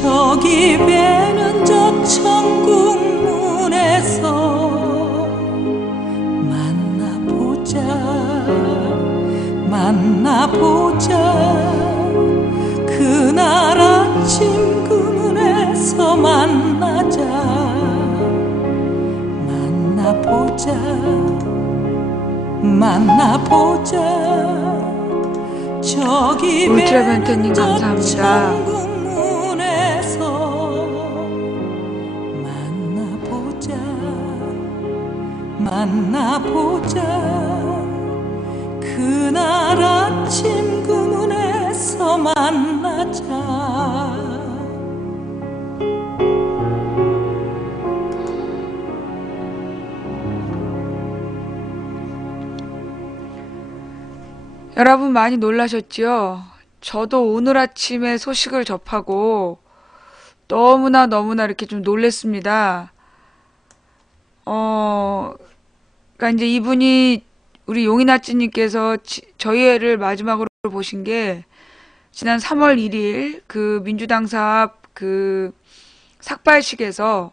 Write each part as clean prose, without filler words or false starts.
저기 배는 저 천국문에서 만나보자 만나보자 그날 아침 그 문에서 만나자 만나보자 만나보자 저기 울트라변태님 감사합니다. 만나보자 만나보자 그날 아침 그 문에서 만나자. 여러분 많이 놀라셨지요? 저도 오늘 아침에 소식을 접하고 너무나 이렇게 좀 놀랬습니다. 그러니까 이제 이분이 우리 용인아찌님께서 저희 애를 마지막으로 보신 게 지난 3월 1일 그 민주당 사업 그 삭발식에서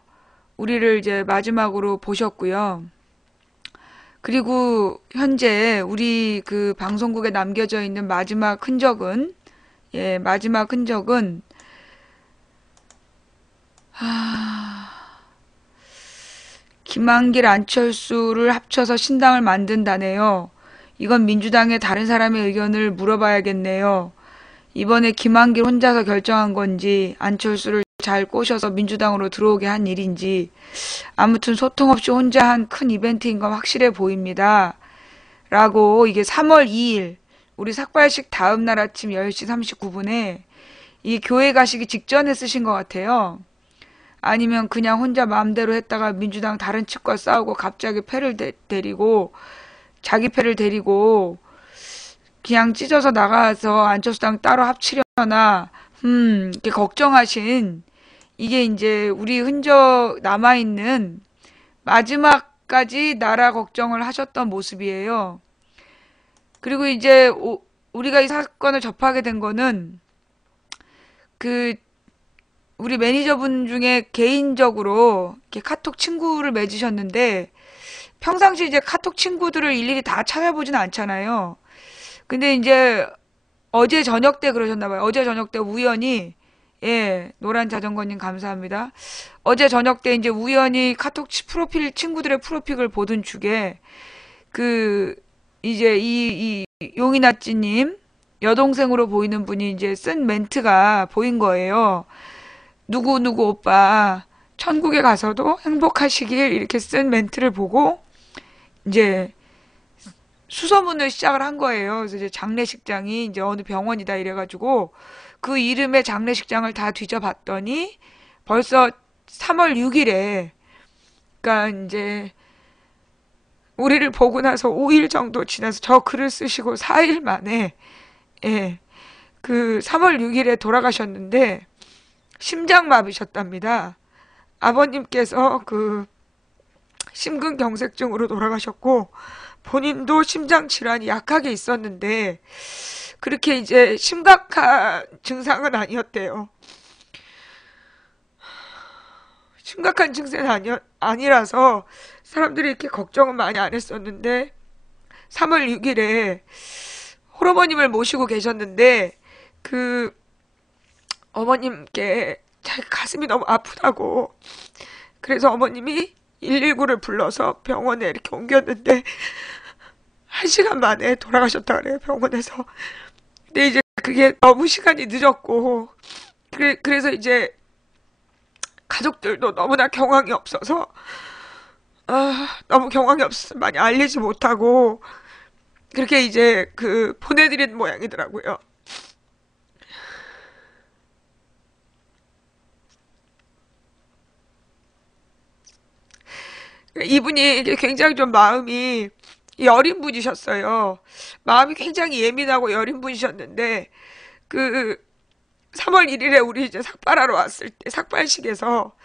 우리를 이제 마지막으로 보셨고요. 그리고 현재 우리 그 방송국에 남겨져 있는 마지막 흔적은 김한길 안철수를 합쳐서 신당을 만든다네요. 이건 민주당의 다른 사람의 의견을 물어봐야겠네요. 이번에 김한길 혼자서 결정한 건지 안철수를 잘 꼬셔서 민주당으로 들어오게 한 일인지 아무튼 소통 없이 혼자 한 큰 이벤트인 건 확실해 보입니다. 라고 이게 3월 2일 우리 삭발식 다음 날 아침 10시 39분에 이 교회 가시기 직전에 쓰신 것 같아요. 아니면 그냥 혼자 마음대로 했다가 민주당 다른 측과 싸우고 갑자기 패를 데리고 자기 패를 데리고 그냥 찢어서 나가서 안철수당 따로 합치려나 이렇게 걱정하신 이게 이제 우리 흔적 남아있는 마지막까지 나라 걱정을 하셨던 모습이에요. 그리고 이제 우리가 이 사건을 접하게 된 거는 그 우리 매니저분 중에 개인적으로 이렇게 카톡 친구를 맺으셨는데 평상시 이제 카톡 친구들을 일일이 다 찾아보진 않잖아요. 근데 이제 어제 저녁 때 그러셨나봐요. 어제 저녁 때 우연히 노란 자전거님 감사합니다. 어제 저녁 때 이제 우연히 카톡 프로필 친구들의 프로필을 보던 중에 그 이제 이 용인아찌님 여동생으로 보이는 분이 이제 쓴 멘트가 보인 거예요. 누구 오빠 천국에 가서도 행복하시길 이렇게 쓴 멘트를 보고 이제 수소문을 시작을 한 거예요. 그래서 이제 장례식장이 이제 어느 병원이다 이래가지고 그 이름의 장례식장을 다 뒤져봤더니 벌써 3월 6일에 그러니까 이제 우리를 보고 나서 5일 정도 지나서 저 글을 쓰시고 4일 만에 그 3월 6일에 돌아가셨는데 심장마비셨답니다. 아버님께서 그 심근경색증으로 돌아가셨고 본인도 심장질환이 약하게 있었는데 그렇게 이제 심각한 증상은 아니었대요. 심각한 증세는 아니라서 사람들이 이렇게 걱정은 많이 안 했었는데 3월 6일에 홀어머님을 모시고 계셨는데 그 어머님께 자기 가슴이 너무 아프다고 그래서 어머님이 119를 불러서 병원에 이렇게 옮겼는데 1시간 만에 돌아가셨다 그래요, 병원에서. 근데 이제 그게 너무 시간이 늦었고 그래서 이제 가족들도 너무나 경황이 없어서 너무 경황이 없어서 많이 알리지 못하고 그렇게 이제 그 보내드린 모양이더라고요. 이분이 굉장히 좀 마음이 여린 분이셨어요. 마음이 굉장히 예민하고 여린 분이셨는데 그 3월 1일에 우리 이제 삭발하러 왔을 때 삭발식에서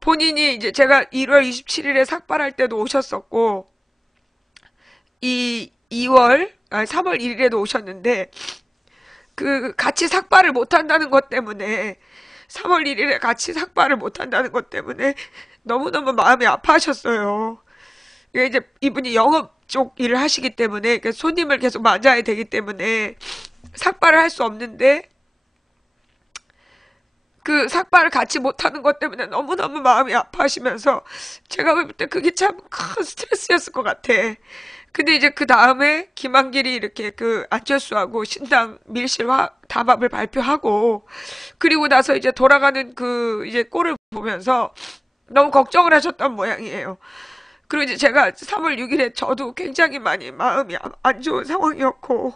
본인이 이제 제가 1월 27일에 삭발할 때도 오셨었고 3월 1일에도 오셨는데 그 같이 삭발을 못 한다는 것 때문에 3월 1일에 같이 삭발을 못한다는 것 때문에 너무너무 마음이 아파하셨어요. 이게 이제 이분이 영업 쪽 일을 하시기 때문에 손님을 계속 맞아야 되기 때문에 삭발을 할 수 없는데 그 삭발을 같이 못하는 것 때문에 너무너무 마음이 아파하시면서 제가 볼 때 그게 참 큰 스트레스였을 것 같아. 근데 이제 그 다음에 김한길이 이렇게 그 안철수하고 신당 밀실 담합을 발표하고 그리고 나서 이제 돌아가는 그 이제 꼴을 보면서 너무 걱정을 하셨던 모양이에요. 그리고 이제 제가 3월 6일에 저도 굉장히 많이 마음이 안 좋은 상황이었고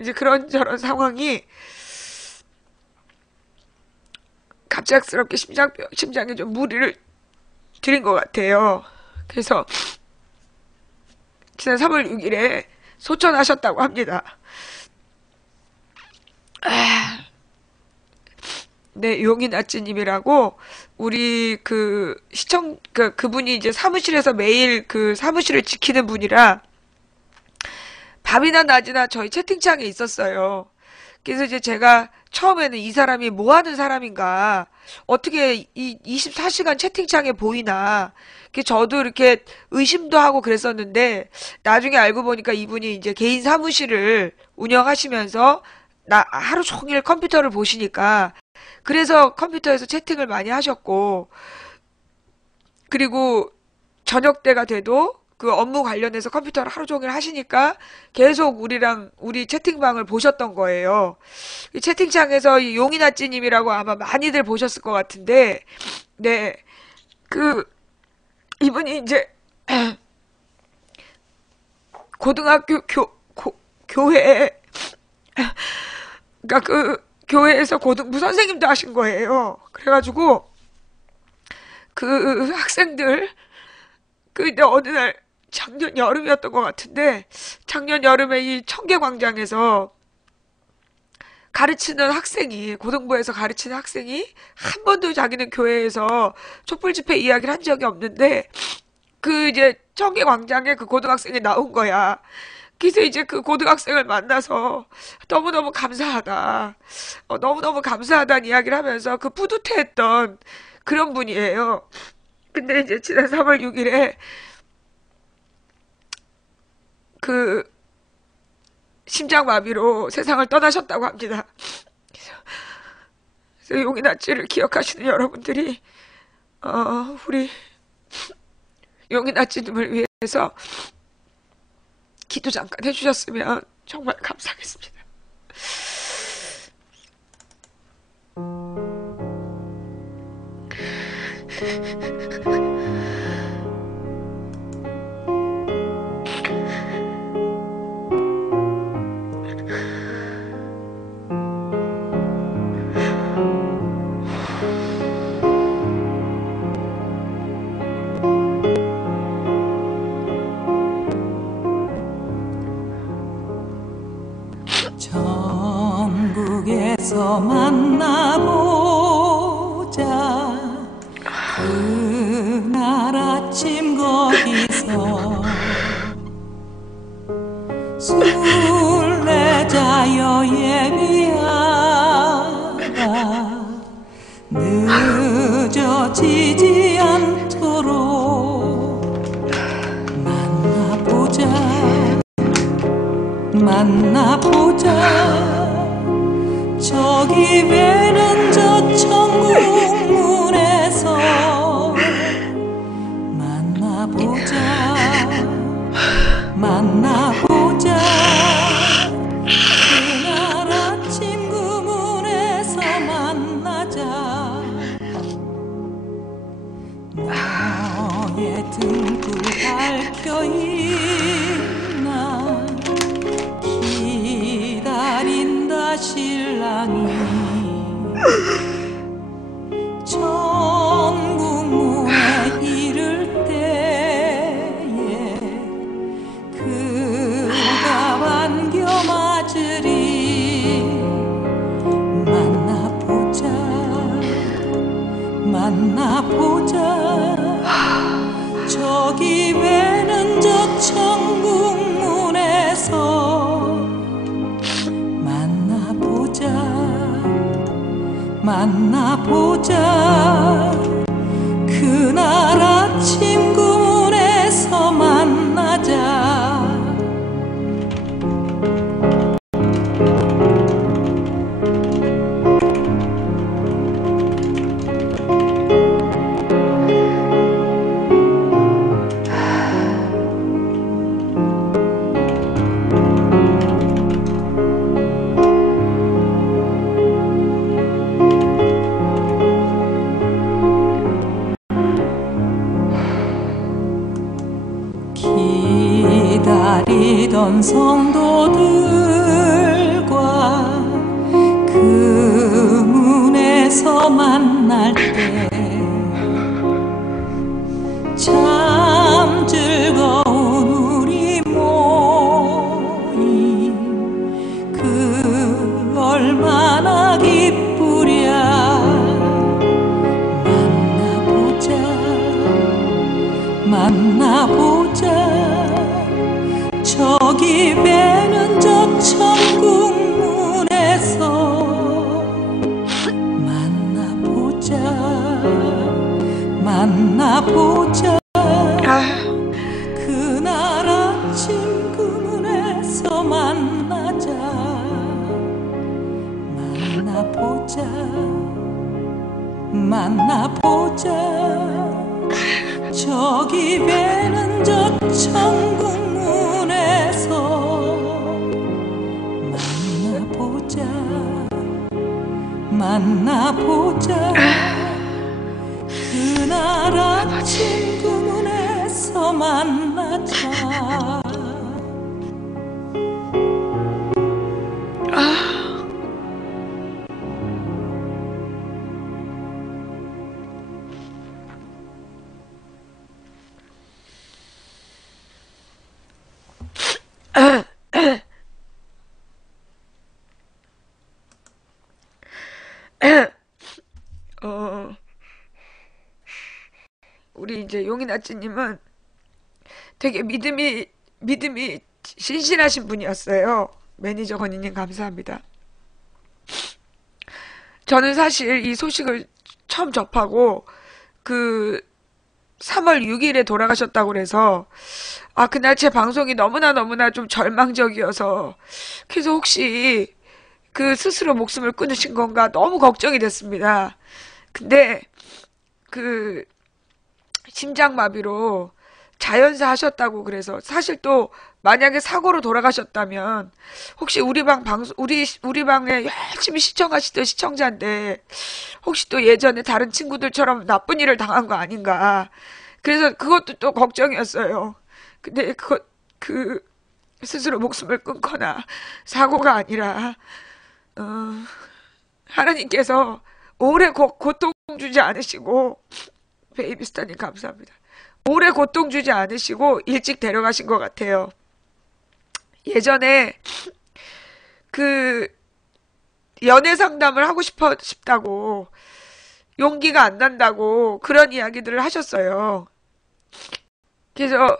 이제 그런저런 상황이 갑작스럽게 심장에 좀 무리를 들인 것 같아요. 그래서 지난 3월 6일에 소천하셨다고 합니다. 네, 용인아찌님이라고 우리 그 그분이 이제 사무실에서 매일 그 사무실을 지키는 분이라 밤이나 낮이나 저희 채팅창에 있었어요. 그래서 이제 제가 처음에는 이 사람이 뭐 하는 사람인가, 어떻게 이 24시간 채팅창에 보이나, 저도 이렇게 의심도 하고 그랬었는데, 나중에 알고 보니까 이분이 이제 개인 사무실을 운영하시면서 하루 종일 컴퓨터를 보시니까, 그래서 컴퓨터에서 채팅을 많이 하셨고, 그리고 저녁 때가 돼도 그 업무 관련해서 컴퓨터를 하루 종일 하시니까 계속 우리 채팅방을 보셨던 거예요. 이 채팅창에서 이 용인아찌님이라고 아마 많이들 보셨을 것 같은데, 네, 이분이 이제 고등학교 교회, 그러니까 그 교회에서 고등부 선생님도 하신 거예요. 그래가지고 그 학생들 근데 어느 날 작년 여름이었던 것 같은데 작년 여름에 이 청계광장에서 고등부에서 가르치는 학생이 한 번도 자기는 교회에서 촛불 집회 이야기를 한 적이 없는데 그 이제 청계광장에 그 고등학생이 나온 거야. 그래서 이제 그 고등학생을 만나서 너무너무 감사하다. 너무너무 감사하다는 이야기를 하면서 그 뿌듯해했던 그런 분이에요. 근데 이제 지난 3월 6일에 그 심장마비로 세상을 떠나셨다고 합니다. 그래서 용인아찌를 기억하시는 여러분들이 우리 용인아찌님을 위해서 기도 잠깐 해주셨으면 정말 감사하겠습니다. 천국에서 만나보자. 그날 아침 거기서 순례자여 예비하라. 늦어지지 않도록 만나보자. 저기 외는 저 천국 문에서 만나보자. 그날 아침 그 문에서 만나자. 너의 등불 밝혀있나 기다린다 신랑이. 천국 문에 이를 때에 그가 반겨 맞으리. 만나보자. 저기 외는 저 천국 문에서 만나보자. 그날 아침 구문에서 만나자. 기다리던 성도들과 그 문에서 만날 때 참 즐거운 우리 모임. 그 얼마나 기쁘랴. 만나보자. 저기 배는 저 천국 문에서 만나보자. 그날 아침 그 문에서 만나보자. 저기 배는 저 천국 문에서 만나보자. 그날 아침 그 문에서 만나자. 우리 이제 용인아찌님은 되게 믿음이 신실하신 분이었어요. 매니저 건희님 감사합니다. 저는 사실 이 소식을 처음 접하고 그 3월 6일에 돌아가셨다고 그래서 그날 제 방송이 너무나 좀 절망적이어서 그래서 혹시 그 스스로 목숨을 끊으신 건가 너무 걱정이 됐습니다. 근데 그 심장마비로 자연사 하셨다고 그래서 사실 또 만약에 사고로 돌아가셨다면 혹시 우리 방에 열심히 시청하시던 시청자인데 혹시 또 예전에 다른 친구들처럼 나쁜 일을 당한 거 아닌가. 그래서 그것도 또 걱정이었어요. 근데 그 스스로 목숨을 끊거나 사고가 아니라 하나님께서 오래 고통 주지 않으시고 베이비스타님 감사합니다. 오래 고통 주지 않으시고 일찍 데려가신 것 같아요. 예전에 그 연애 상담을 하고 싶다고 용기가 안 난다고 그런 이야기들을 하셨어요. 그래서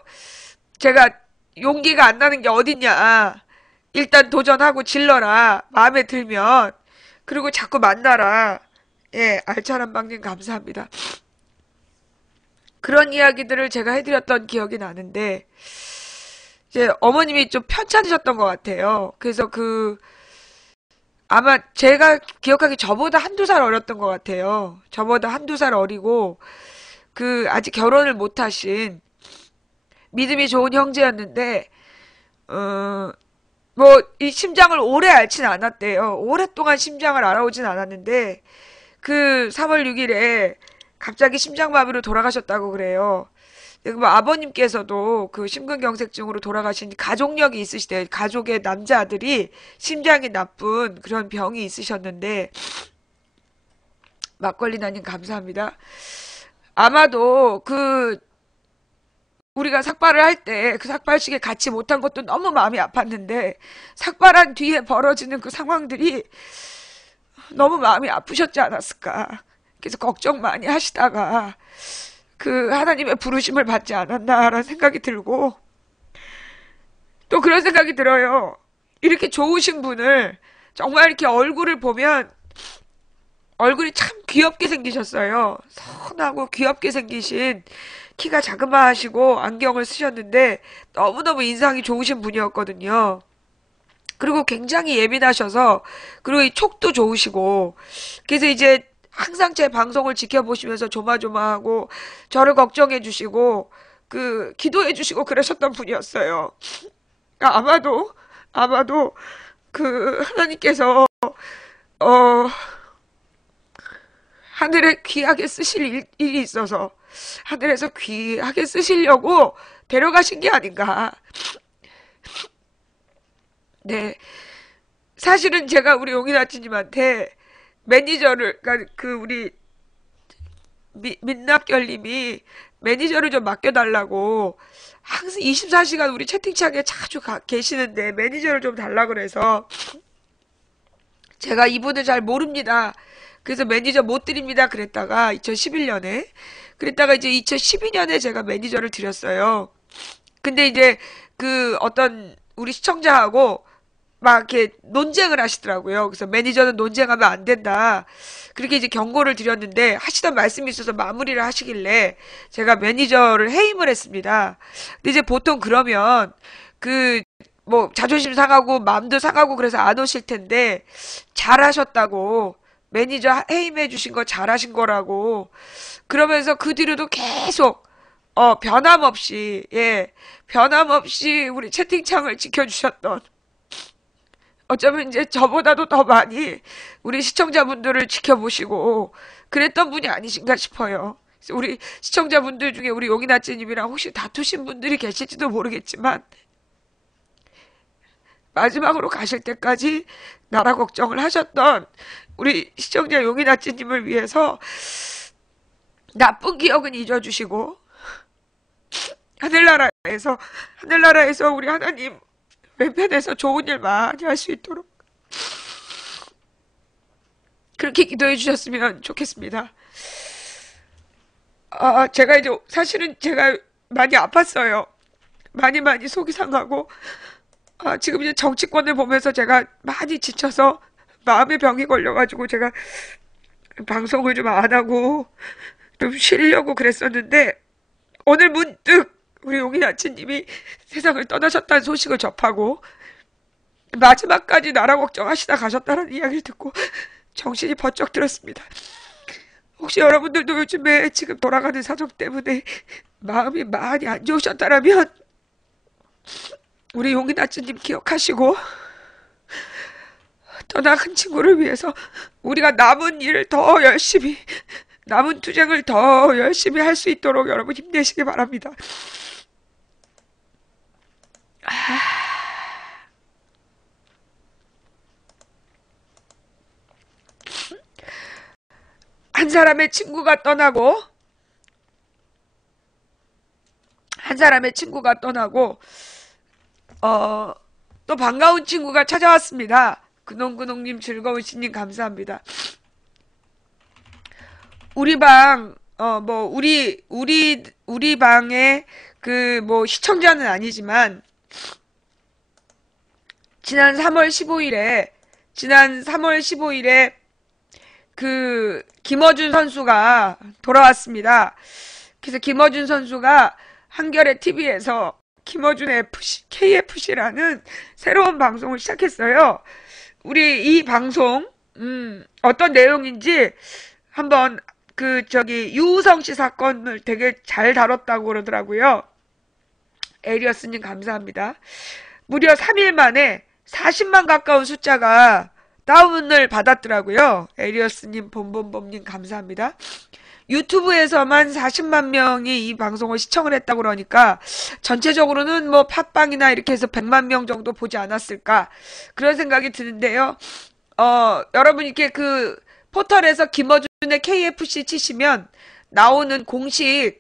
제가 용기가 안 나는 게 어딨냐. 일단 도전하고 질러라. 마음에 들면. 그리고 자꾸 만나라. 예, 알찬한 방님 감사합니다. 그런 이야기들을 제가 해드렸던 기억이 나는데 이제 어머님이 좀 편찮으셨던 것 같아요. 그래서 아마 제가 기억하기 저보다 한두 살 어렸던 것 같아요. 저보다 한두 살 어리고 아직 결혼을 못 하신 믿음이 좋은 형제였는데 이 심장을 오래 앓진 않았대요. 오랫동안 심장을 알아오진 않았는데 3월 6일에 갑자기 심장마비로 돌아가셨다고 그래요. 뭐 아버님께서도 심근경색증으로 돌아가신 가족력이 있으시대요. 가족의 남자아들이 심장이 나쁜 그런 병이 있으셨는데 막걸리나님 감사합니다. 아마도 우리가 삭발을 할 때 삭발식에 같이 못한 것도 너무 마음이 아팠는데 삭발한 뒤에 벌어지는 그 상황들이 너무 마음이 아프셨지 않았을까. 그래서 걱정 많이 하시다가 하나님의 부르심을 받지 않았나라는 생각이 들고 또 그런 생각이 들어요. 이렇게 좋으신 분을 정말 이렇게 얼굴을 보면 얼굴이 참 귀엽게 생기셨어요. 선하고 귀엽게 생기신, 키가 자그마하시고 안경을 쓰셨는데 너무너무 인상이 좋으신 분이었거든요. 그리고 굉장히 예민하셔서, 그리고 이 촉도 좋으시고, 그래서 이제 항상 제 방송을 지켜보시면서 조마조마하고 저를 걱정해 주시고 기도해 주시고 그러셨던 분이었어요. 아마도 하나님께서 어 하늘에 귀하게 쓰실 일이 있어서 하늘에서 귀하게 쓰시려고 데려가신 게 아닌가. 네. 사실은 제가 우리 용인아치님한테 매니저를, 그러니까 우리 민납결님이 매니저를 좀 맡겨달라고 항상 24시간 우리 채팅창에 자주 계시는데 매니저를 좀 달라 그래서 제가 이분을 잘 모릅니다. 그래서 매니저 못 드립니다. 그랬다가 2011년에 그랬다가 이제 2012년에 제가 매니저를 드렸어요. 근데 이제 어떤 우리 시청자하고 막 이렇게 논쟁을 하시더라고요. 그래서 매니저는 논쟁하면 안 된다. 그렇게 이제 경고를 드렸는데 하시던 말씀이 있어서 마무리를 하시길래 제가 매니저를 해임을 했습니다. 근데 이제 보통 그러면 뭐 자존심 상하고 마음도 상하고 그래서 안 오실 텐데 잘하셨다고, 매니저 해임해 주신 거 잘하신 거라고 그러면서 그 뒤로도 계속 변함없이, 예, 변함없이 우리 채팅창을 지켜주셨던, 어쩌면 이제 저보다도 더 많이 우리 시청자분들을 지켜보시고 그랬던 분이 아니신가 싶어요. 그래서 우리 시청자분들 중에 우리 용인아찌님이랑 혹시 다투신 분들이 계실지도 모르겠지만 마지막으로 가실 때까지 나라 걱정을 하셨던 우리 시청자 용인아찌님을 위해서 나쁜 기억은 잊어주시고 하늘나라에서 우리 하나님 왼편에서 좋은 일 많이 할 수 있도록 그렇게 기도해 주셨으면 좋겠습니다. 제가 이제 사실은 제가 많이 아팠어요. 많이 속이 상하고, 지금 이제 정치권을 보면서 제가 많이 지쳐서 마음의 병이 걸려가지고 제가 방송을 좀 안 하고 좀 쉬려고 그랬었는데 오늘 문득 우리 용인 아치님이 세상을 떠나셨다는 소식을 접하고 마지막까지 나라 걱정하시다 가셨다는 이야기를 듣고 정신이 번쩍 들었습니다. 혹시 여러분들도 요즘에 지금 돌아가는 사정 때문에 마음이 많이 안 좋으셨다라면 우리 용인 아치님 기억하시고 떠나간 친구를 위해서 우리가 남은 투쟁을 더 열심히 할 수 있도록 여러분 힘내시기 바랍니다. 한 사람의 친구가 떠나고 또 반가운 친구가 찾아왔습니다. 근홍근홍님, 즐거우신님 감사합니다. 우리 방, 우리 방에 시청자는 아니지만 지난 3월 15일에 김어준 선수가 돌아왔습니다. 그래서 김어준 선수가 한겨레 TV에서 김어준의 KFC라는 새로운 방송을 시작했어요. 우리 이 방송, 어떤 내용인지 한번 유우성 씨 사건을 되게 잘 다뤘다고 그러더라고요. 에리어스님 감사합니다. 무려 3일 만에 40만 가까운 숫자가 다운을 받았더라고요. 에리어스님, 봄봄봄님 감사합니다. 유튜브에서만 40만 명이 이 방송을 시청을 했다고 그러니까 전체적으로는 뭐 팟빵이나 이렇게 해서 100만 명 정도 보지 않았을까 그런 생각이 드는데요. 여러분 이렇게 포털에서 김어준의 KFC 치시면 나오는 공식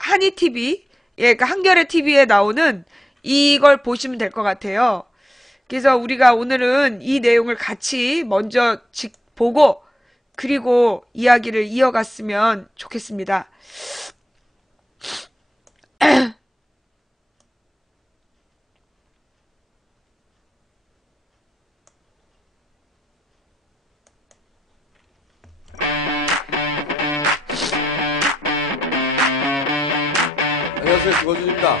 한이TV, 예, 한겨레 TV에 나오는 이걸 보시면 될 것 같아요. 그래서 우리가 오늘은 이 내용을 같이 먼저 보고 그리고 이야기를 이어갔으면 좋겠습니다. 안녕하세요, 김원준입니다.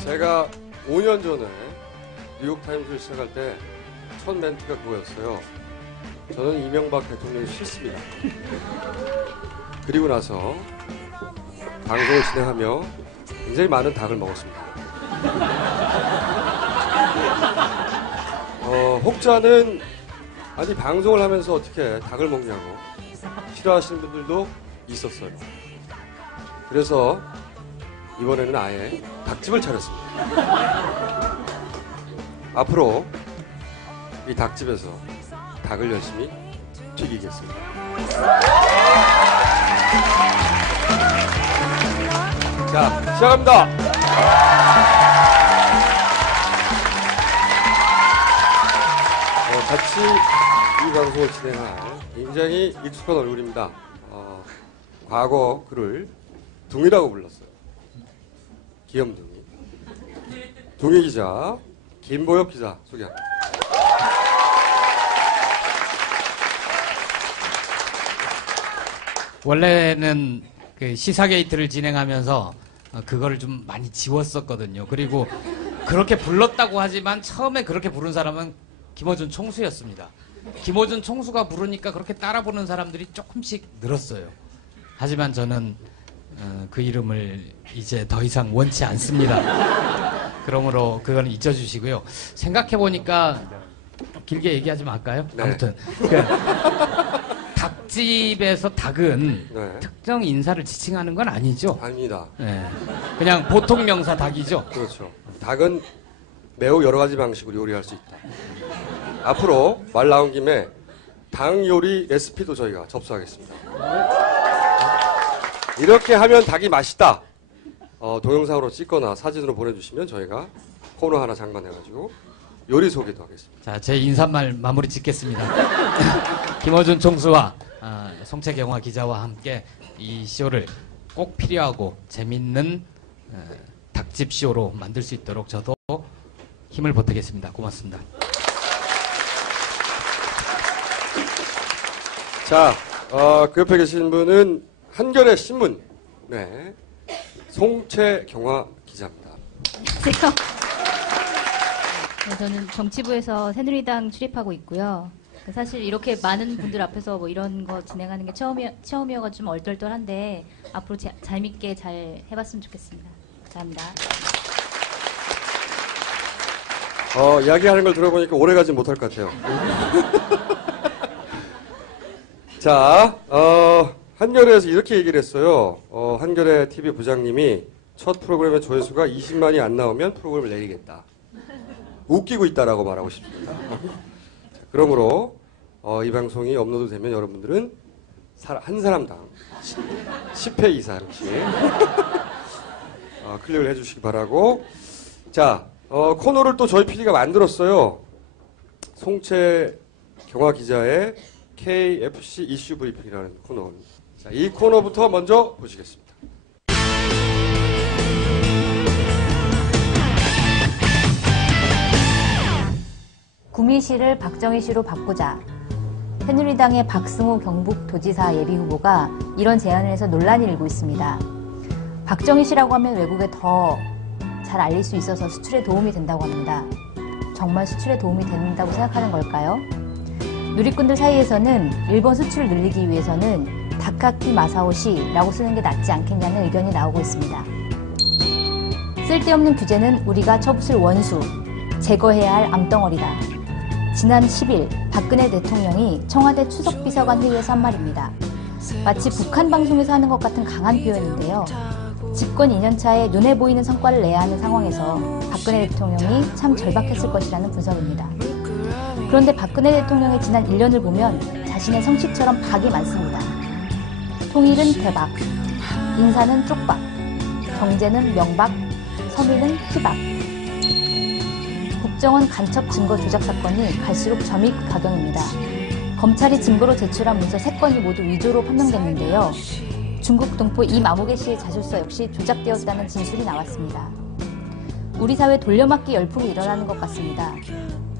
제가 5년 전에 뉴욕타임즈를 시작할 때 첫 멘트가 그거였어요. 저는 이명박 대통령이 싫습니다. 그리고 나서 방송을 진행하며 굉장히 많은 닭을 먹었습니다. 혹자는 아니 방송을 하면서 어떻게 닭을 먹냐고 싫어하시는 분들도 있었어요. 그래서 이번에는 아예 닭집을 차렸습니다. 앞으로 이 닭집에서 닭을 열심히 튀기겠습니다. 자, 시작합니다. 같이 이 방송을 진행할 굉장히 익숙한 얼굴입니다. 과거 그를 둥이라고 불렀어요. 귀염둥이. 둥이 기자, 김보엽 기자 소개합니다. 원래는 그 시사게이트를 진행하면서 그거를 좀 많이 지웠었거든요. 그리고 그렇게 불렀다고 하지만 처음에 그렇게 부른 사람은 김어준 총수였습니다. 김어준 총수가 부르니까 그렇게 따라 부르는 사람들이 조금씩 늘었어요. 하지만 저는 그 이름을 이제 더 이상 원치 않습니다. 그러므로 그건 잊어주시고요. 생각해보니까 길게 얘기하지 말까요? 네. 아무튼 닭집에서 닭은 네. 특정 인사를 지칭하는 건 아니죠? 아닙니다. 네. 그냥 보통 명사 닭이죠? 그렇죠. 닭은 매우 여러 가지 방식으로 요리할 수 있다. 앞으로 말 나온 김에 닭 요리 레시피도 저희가 접수하겠습니다. 이렇게 하면 닭이 맛있다. 동영상으로 찍거나 사진으로 보내주시면 저희가 코너 하나 장만해가지고 요리 소개도 하겠습니다. 자, 제 인사말 마무리 짓겠습니다. 김어준 총수와 송채경화 기자와 함께 이 쇼를 꼭 필요하고 재밌는 닭집 쇼로 만들 수 있도록 저도 힘을 보태겠습니다. 고맙습니다. 자, 그 옆에 계신 분은 한겨레 신문, 네, 송채경화 기자입니다. 안녕하세요. 네, 저는 정치부에서 새누리당 출입하고 있고요. 사실 이렇게 많은 분들 앞에서 뭐 이런 거 진행하는 게 처음이어가지고 좀 얼떨떨한데 앞으로 재밌게 잘 해봤으면 좋겠습니다. 감사합니다. 이야기하는 걸 들어보니까 오래 가진 못할 것 같아요. 자, 한겨레에서 이렇게 얘기를 했어요. 한겨레 TV 부장님이 첫 프로그램의 조회수가 20만이 안 나오면 프로그램을 내리겠다. 웃기고 있다라고 말하고 싶습니다. 그러므로 이 방송이 업로드 되면 여러분들은 한 사람당 10회 이상씩 클릭을 해주시기 바라고. 자, 코너를 또 저희 PD가 만들었어요. 송채경화 기자의 KFC 이슈 브리핑이라는 코너. 자, 이 코너부터 먼저 보시겠습니다. 구미시를 박정희시로 바꾸자. 새누리당의 박승호 경북도지사 예비후보가 이런 제안을 해서 논란이 일고 있습니다. 박정희시라고 하면 외국에 더 잘 알릴 수 있어서 수출에 도움이 된다고 합니다. 정말 수출에 도움이 된다고 생각하는 걸까요? 누리꾼들 사이에서는 일본 수출을 늘리기 위해서는 다카키 마사오시라고 쓰는 게 낫지 않겠냐는 의견이 나오고 있습니다. 쓸데없는 규제는 우리가 쳐부술 원수, 제거해야 할 암덩어리다. 지난 10일 박근혜 대통령이 청와대 추석비서관 회의에서 한 말입니다. 마치 북한 방송에서 하는 것 같은 강한 표현인데요. 집권 2년차에 눈에 보이는 성과를 내야 하는 상황에서 박근혜 대통령이 참 절박했을 것이라는 분석입니다. 그런데 박근혜 대통령의 지난 1년을 보면 자신의 성취처럼 박이 많습니다. 통일은 대박, 인사는 쪽박, 경제는 명박, 서민은 희박. 국정원 간첩 증거 조작 사건이 갈수록 점입 가경입니다. 검찰이 증거로 제출한 문서 3건이 모두 위조로 판명됐는데요. 중국 동포 이마무개 씨의 자술서 역시 조작되었다는 진술이 나왔습니다. 우리 사회 돌려막기 열풍이 일어나는 것 같습니다.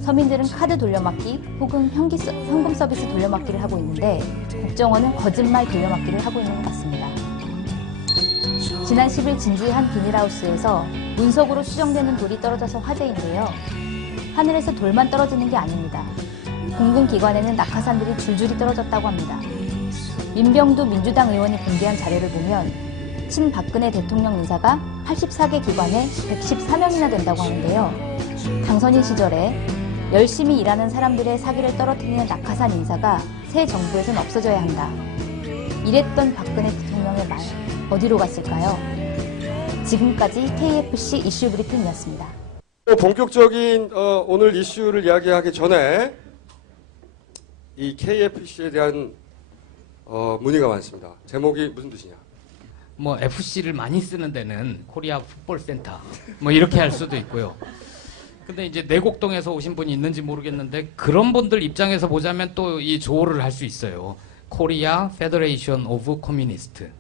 서민들은 카드 돌려막기 혹은 현금 서비스 돌려막기를 하고 있는데 국정원은 거짓말 돌려막기를 하고 있는 것 같습니다. 지난 10일 진주의 한 비닐하우스에서 운석으로 추정되는 돌이 떨어져서 화제인데요. 하늘에서 돌만 떨어지는 게 아닙니다. 공군기관에는 낙하산들이 줄줄이 떨어졌다고 합니다. 민병두 민주당 의원이 공개한 자료를 보면 친박근혜 대통령 인사가 84개 기관에 114명이나 된다고 하는데요. 당선인 시절에 열심히 일하는 사람들의 사기를 떨어뜨리는 낙하산 인사가 새 정부에선 없어져야 한다. 이랬던 박근혜 대통령의 말 어디로 갔을까요? 지금까지 KFC 이슈 브리핑이었습니다. 본격적인 오늘 이슈를 이야기하기 전에 이 KFC에 대한 문의가 많습니다. 제목이 무슨 뜻이냐? 뭐 FC를 많이 쓰는 데는 코리아 풋볼 센터 뭐 이렇게 할 수도 있고요. 근데 이제 내곡동에서 오신 분이 있는지 모르겠는데 그런 분들 입장에서 보자면 또 이 조어를 할 수 있어요. 코리아 페더레이션 오브 커뮤니스트.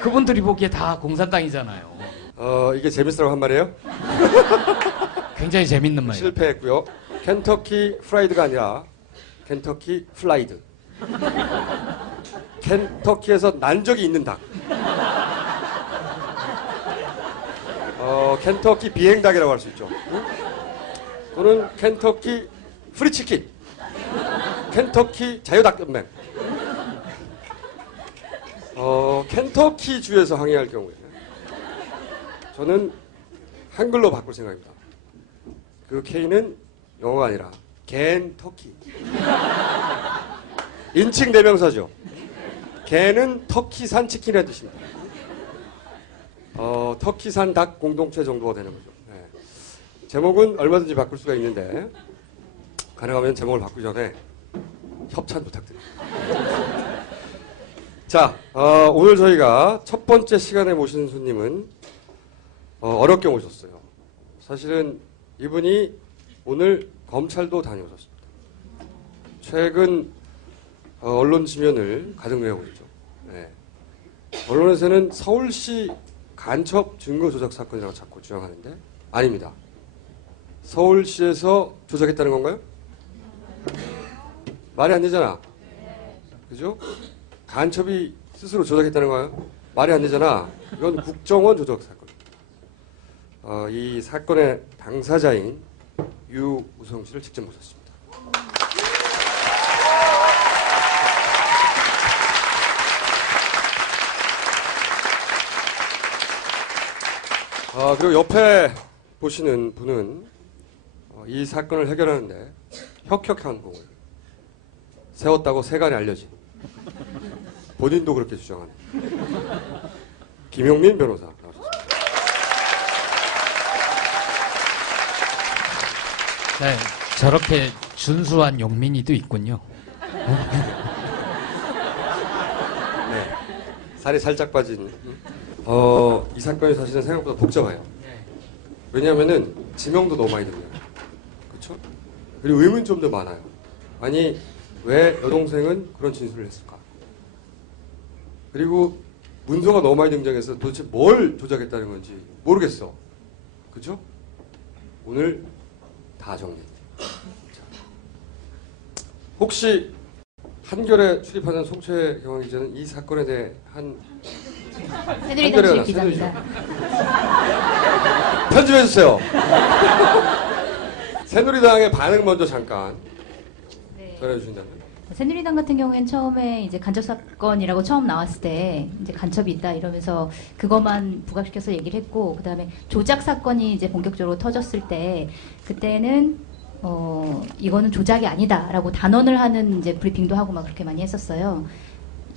그분들이 보기에 다 공산당이잖아요. 이게 재밌으라고 한 말이에요? 굉장히 재밌는 말이에요. 실패했고요. 켄터키 프라이드가 아니라 켄터키 플라이드. 켄터키에서 난 적이 있는 닭. 켄터키 비행닭이라고 할 수 있죠. 응? 또는 켄터키 프리치킨. 켄터키 자유닭연맹. 켄터키 주에서 항의할 경우에 저는 한글로 바꿀 생각입니다. 그 K는 영어가 아니라 겐터키. 인칭 대명사죠. 개는 터키산 치킨이라는 뜻입니다. 터키산 닭 공동체 정도가 되는 거죠. 네. 제목은 얼마든지 바꿀 수가 있는데 가능하면 제목을 바꾸기 전에 협찬 부탁드립니다. 자, 오늘 저희가 첫 번째 시간에 모신 손님은 어렵게 모셨어요. 사실은 이분이 오늘 검찰도 다녀오셨습니다. 최근 언론 지면을 가득 메우고 있죠. 네. 언론에서는 서울시 간첩 증거 조작 사건이라고 자꾸 주장하는데 아닙니다. 서울시에서 조작했다는 건가요? 말이 안 되잖아. 그죠? 간첩이 스스로 조작했다는 거예요? 말이 안 되잖아. 이건 국정원 조작 사건. 이 사건의 당사자인 유우성 씨를 직접 모셨습니다. 그리고 옆에 보시는 분은 이 사건을 해결하는데 혁혁한 공을 세웠다고 세간에 알려진 본인도 그렇게 주장하는 김용민 변호사 나오셨습니다. 네, 저렇게 준수한 용민이도 있군요. 네, 살이 살짝 빠진. 이 사건이 사실은 생각보다 복잡해요. 왜냐하면은 지명도 너무 많이 들려요. 그렇죠? 그리고 의문점도 많아요. 아니 왜 여동생은 그런 진술을 했을까? 그리고 문서가 너무 많이 등장해서 도대체 뭘 조작했다는 건지 모르겠어. 그렇죠? 오늘 다 정리해드릴게요. 혹시 한겨레 출입하는 송채경 기자는 이 사건에 대해 새누리당 출입 기자입니다. 편집해주세요. 새누리당의 반응 먼저 잠깐 전해주신다면. 새누리당 같은 경우에는 처음에 이제 간첩 사건이라고 처음 나왔을 때 이제 간첩이 있다 이러면서 그것만 부각시켜서 얘기를 했고, 그 다음에 조작 사건이 이제 본격적으로 터졌을 때 그때는 이거는 조작이 아니다라고 단언을 하는 이제 브리핑도 하고 막 그렇게 많이 했었어요.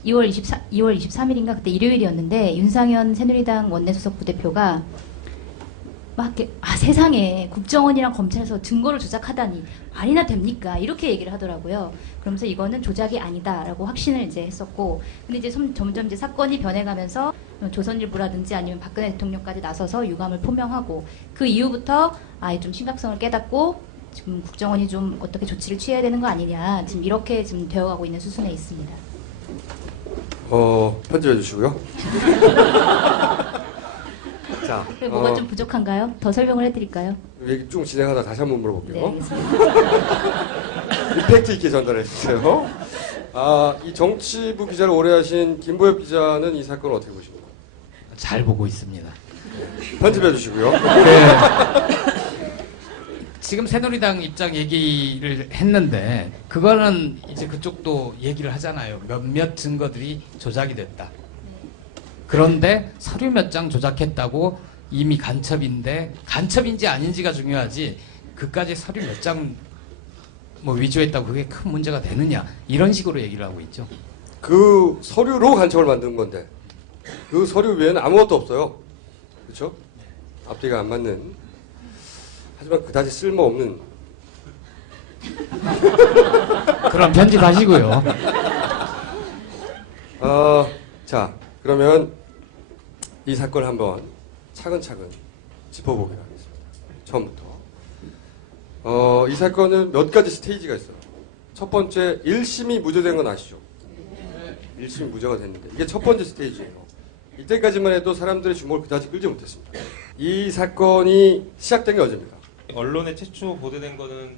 2월 23일인가 그때 일요일이었는데 윤상현 새누리당 원내수석 부대표가 막 이렇게 세상에 국정원이랑 검찰에서 증거를 조작하다니 말이나 됩니까? 이렇게 얘기를 하더라고요. 그러면서 이거는 조작이 아니다라고 확신을 이제 했었고, 근데 이제 점점 이제 사건이 변해가면서 조선일보라든지 아니면 박근혜 대통령까지 나서서 유감을 표명하고, 그 이후부터 좀 심각성을 깨닫고 지금 국정원이 좀 어떻게 조치를 취해야 되는 거 아니냐, 지금 이렇게 지금 되어가고 있는 수순에 있습니다. 편집해 주시고요. 자, 뭐가 좀 부족한가요? 더 설명을 해드릴까요? 얘기 쭉 진행하다 다시 한번 물어볼게요. 네, 알겠습니다. 임팩트 있게 전달해 주세요. 이 정치부 기자를 오래 하신 김보엽 기자는 이 사건을 어떻게 보십니까? 잘 보고 있습니다. 편집해 주시고요. 지금 새누리당 입장 얘기를 했는데 그거는 이제 그쪽도 얘기를 하잖아요. 몇몇 증거들이 조작이 됐다. 그런데 서류 몇 장 조작했다고 이미 간첩인데 간첩인지 아닌지가 중요하지 그까지 서류 몇 장 뭐 위조했다고 그게 큰 문제가 되느냐 이런 식으로 얘기를 하고 있죠. 그 서류로 간첩을 만든 건데 그 서류 외에는 아무것도 없어요. 그렇죠? 앞뒤가 안 맞는 하지만 그다지 쓸모없는 그럼 편집하시고요. 자 그러면 이 사건을 한번 차근차근 짚어보기로 하겠습니다. 처음부터 이 사건은 몇 가지 스테이지가 있어요. 첫 번째 1심이 무죄된 건 아시죠? 1심이 무죄가 됐는데 이게 첫 번째 스테이지예요. 이때까지만 해도 사람들의 주목을 그다지 끌지 못했습니다. 이 사건이 시작된 게 언제입니까? 언론에 최초 보도된 거는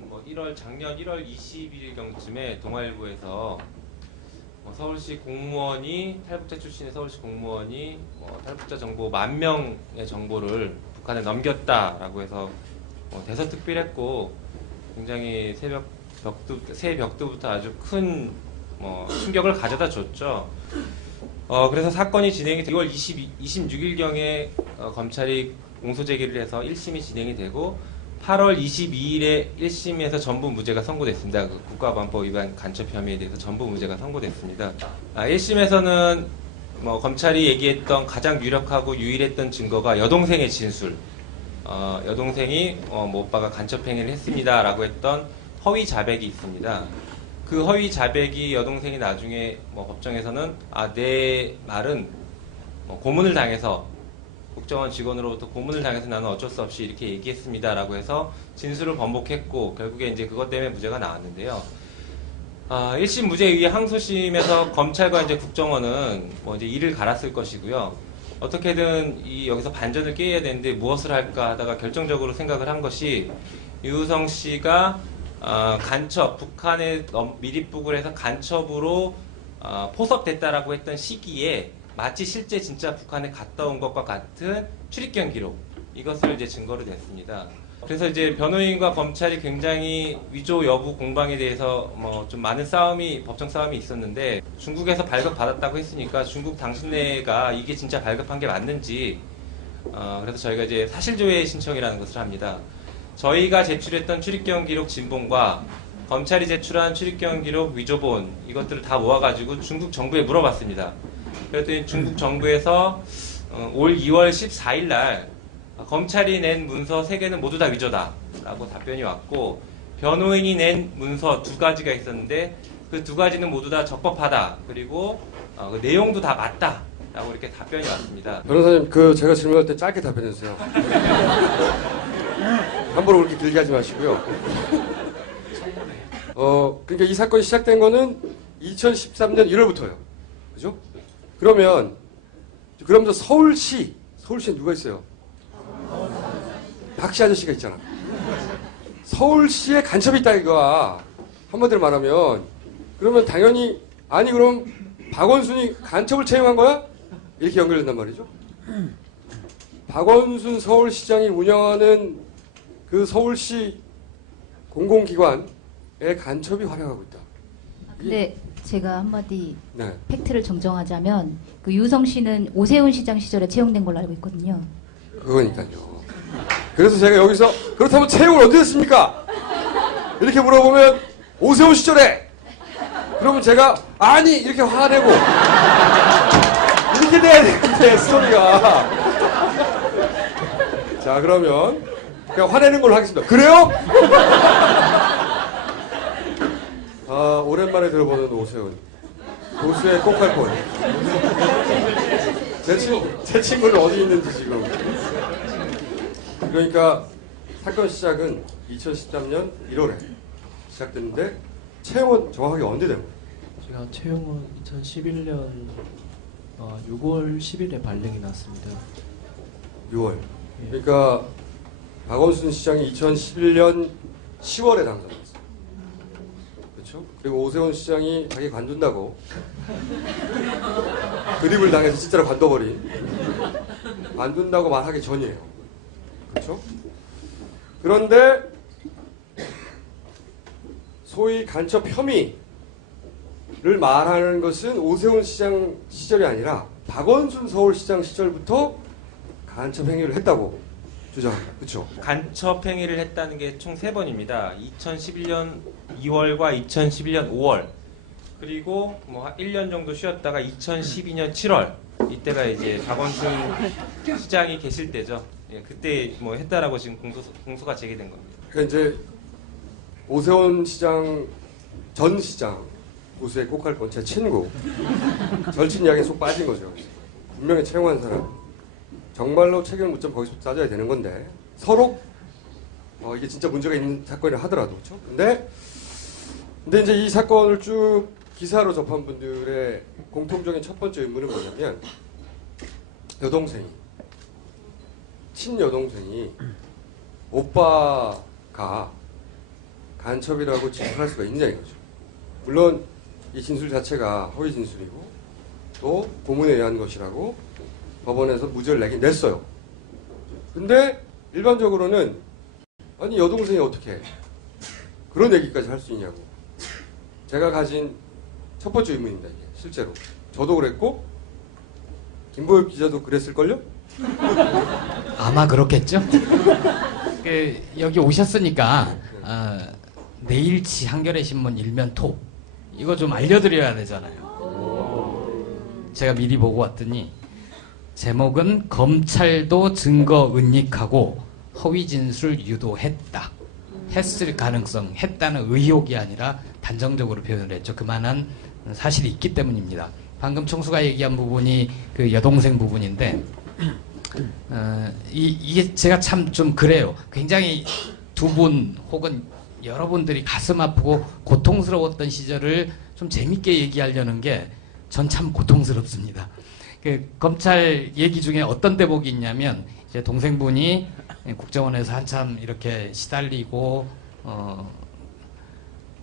작년 1월 20일경쯤에 동아일보에서 서울시 공무원이 탈북자 출신의 서울시 공무원이 탈북자 정보 10,000명의 정보를 북한에 넘겼다라고 해서 대서특필했고 굉장히 새 벽두부터 아주 큰 충격을 가져다 줬죠. 그래서 사건이 진행이 2월 26일경에 검찰이 공소 제기를 해서 1심이 진행이 되고 8월 22일에 1심에서 전부 무죄가 선고됐습니다. 그 국가보안법 위반 간첩 혐의에 대해서 전부 무죄가 선고됐습니다. 1심에서는 검찰이 얘기했던 가장 유력하고 유일했던 증거가 여동생의 진술, 여동생이 오빠가 간첩 행위를 했습니다라고 했던 허위 자백이 있습니다. 그 허위 자백이 여동생이 나중에 법정에서는 내 말은 고문을 당해서 국정원 직원으로부터 고문을 당해서 나는 어쩔 수 없이 이렇게 얘기했습니다라고 해서 진술을 번복했고 결국에 이제 그것 때문에 무죄가 나왔는데요. 1심 무죄 이후에 항소심에서 검찰과 이제 국정원은 이제 이를 갈았을 것이고요. 어떻게든 여기서 반전을 깨야 되는데 무엇을 할까 하다가 결정적으로 생각을 한 것이 유우성 씨가 간첩, 북한에 미립북을 해서 간첩으로 포섭됐다라고 했던 시기에 마치 실제 진짜 북한에 갔다 온 것과 같은 출입경 기록 이것을 이제 증거로 냈습니다. 그래서 이제 변호인과 검찰이 굉장히 위조 여부 공방에 대해서 좀 많은 법정 싸움이 있었는데 중국에서 발급받았다고 했으니까 중국 당신네가 이게 진짜 발급한 게 맞는지 그래서 저희가 이제 사실조회 신청이라는 것을 합니다. 저희가 제출했던 출입경 기록 진본과 검찰이 제출한 출입경 기록 위조본 이것들을 다 모아가지고 중국 정부에 물어봤습니다. 그랬더니 중국 정부에서 올 2월 14일 날 검찰이 낸 문서 3개는 모두 다 위조다라고 답변이 왔고 변호인이 낸 문서 2가지가 있었는데 그 2가지는 모두 다 적법하다. 그리고 그 내용도 다 맞다라고 이렇게 답변이 왔습니다. 변호사님 제가 질문할 때 짧게 답변해 주세요. 함부로 그렇게 길게 하지 마시고요. 그러니까 이 사건이 시작된 거는 2013년 1월부터예요. 그죠? 그러면서 서울시에 누가 있어요? 박씨 아저씨가 있잖아. 서울시에 간첩이 있다 이거야. 한마디로 말하면 그러면 당연히 그럼 박원순이 간첩을 채용한 거야? 이렇게 연결된단 말이죠. 박원순 서울시장이 운영하는 그 서울시 공공기관에 간첩이 활약하고 있다. 근데 제가 한마디 네. 팩트를 정정하자면 그 유성 씨는 오세훈 시장 시절에 채용된 걸로 알고 있거든요. 그거니까요. 그래서 제가 여기서 그렇다면 채용을 언제 했습니까? 이렇게 물어보면 오세훈 시절에 그러면 제가 아니 이렇게 화내고 이렇게 돼야 되는데 스토리가 자 그러면 그냥 화내는 걸로 하겠습니다. 그래요? 오랜만에 들어보는 오세훈 고수의 꼭할콘 제 친구는 어디 있는지 지금 그러니까 사건 시작은 2013년 1월에 시작됐는데 채용은 정확하게 언제 된 거예요? 제가 채용은 2011년 6월 10일에 발령이 났습니다. 6월. 그러니까 박원순 시장이 2011년 10월에 당선됐어요. 그렇죠? 그리고 오세훈 시장이 자기 관둔다고 드립을 당해서 진짜로 관둬버린, 관둔다고 말하기 전이에요. 그렇죠? 그런데 소위 간첩 혐의를 말하는 것은 오세훈 시장 시절이 아니라 박원순 서울시장 시절부터 간첩 행위를 했다고 주장합니다. 그렇죠? 간첩 행위를 했다는 게 총 3번입니다. 2011년 2월과 2011년 5월, 그리고 뭐 1년 정도 쉬었다가 2012년 7월, 이때가 이제 박원순 시장이 계실 때죠. 예, 그때 뭐 했다라고 지금 공소가 제기된 겁니다. 그러니까 이제 오세훈 시장 전 시장 보수의 꼭할건 제 친구 절친 이야기에 속 빠진 거죠. 분명히 채용한 사람, 정말로 책임을 묻자면 거기서 따져야 되는 건데 서로 이게 진짜 문제가 있는 사건이라 하더라도 그렇죠. 근데 이제 이 사건을 쭉 기사로 접한 분들의 공통적인 첫 번째 의문은 뭐냐면, 여동생이, 친여동생이 오빠가 간첩이라고 진술할 수가 있냐 이거죠. 물론 이 진술 자체가 허위 진술이고 또 고문에 의한 것이라고 법원에서 무죄를 내긴 냈어요. 근데 일반적으로는 아니 여동생이 어떻게 그런 얘기까지 할 수 있냐고, 제가 가진 첫 번째 의문입니다. 이게 실제로 저도 그랬고 김보엽 기자도 그랬을걸요? 아마 그렇겠죠. 여기 오셨으니까 내일치 한겨레 신문 일면 톱 이거 좀 알려드려야 되잖아요. 제가 미리 보고 왔더니 제목은 검찰도 증거 은닉하고 허위 진술 유도했다. 했을 가능성, 했다는 의혹이 아니라 단정적으로 표현을 했죠. 그만한 사실이 있기 때문입니다. 방금 총수가 얘기한 부분이 그 여동생 부분인데 이게 제가 참 좀 그래요. 굉장히 두 분 혹은 여러분들이 가슴 아프고 고통스러웠던 시절을 좀 재밌게 얘기하려는 게 전 참 고통스럽습니다. 그 검찰 얘기 중에 어떤 대목이 있냐면, 이제 동생분이 국정원에서 한참 이렇게 시달리고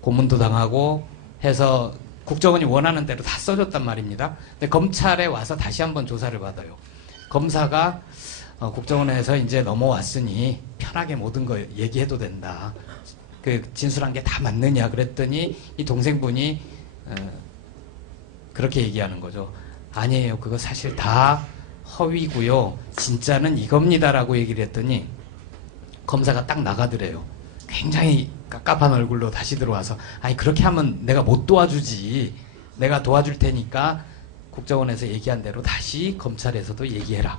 고문도 당하고 해서 국정원이 원하는 대로 다 써줬단 말입니다. 근데 검찰에 와서 다시 한번 조사를 받아요. 검사가 국정원에서 이제 넘어왔으니 편하게 모든 거 얘기해도 된다. 그 진술한 게 다 맞느냐 그랬더니 이 동생분이 그렇게 얘기하는 거죠. 아니에요. 그거 사실 다 허위고요. 진짜는 이겁니다라고 얘기를 했더니 검사가 딱 나가더래요. 굉장히 깝깝한 얼굴로 다시 들어와서 아니 그렇게 하면 내가 못 도와주지. 내가 도와줄 테니까 국정원에서 얘기한 대로 다시 검찰에서도 얘기해라.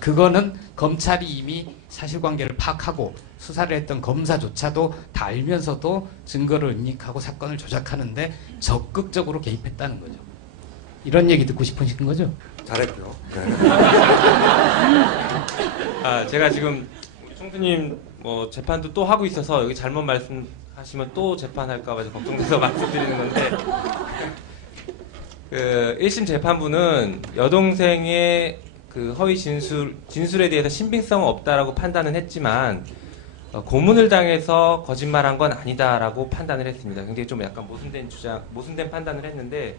그거는 검찰이 이미 사실관계를 파악하고 수사를 했던 검사조차도 다 알면서도 증거를 은닉하고 사건을 조작하는데 적극적으로 개입했다는 거죠. 이런 얘기 듣고 싶으신 거죠? 잘했죠. 네. 제가 지금 총수님 뭐 재판도 또 하고 있어서 여기 잘못 말씀하시면 또 재판할까봐 걱정돼서 말씀드리는 건데, 그 1심 재판부는 여동생의 그 허위 진술에 대해서 신빙성은 없다라고 판단은 했지만 고문을 당해서 거짓말한 건 아니다라고 판단을 했습니다. 굉장히 좀 약간 모순된 판단을 했는데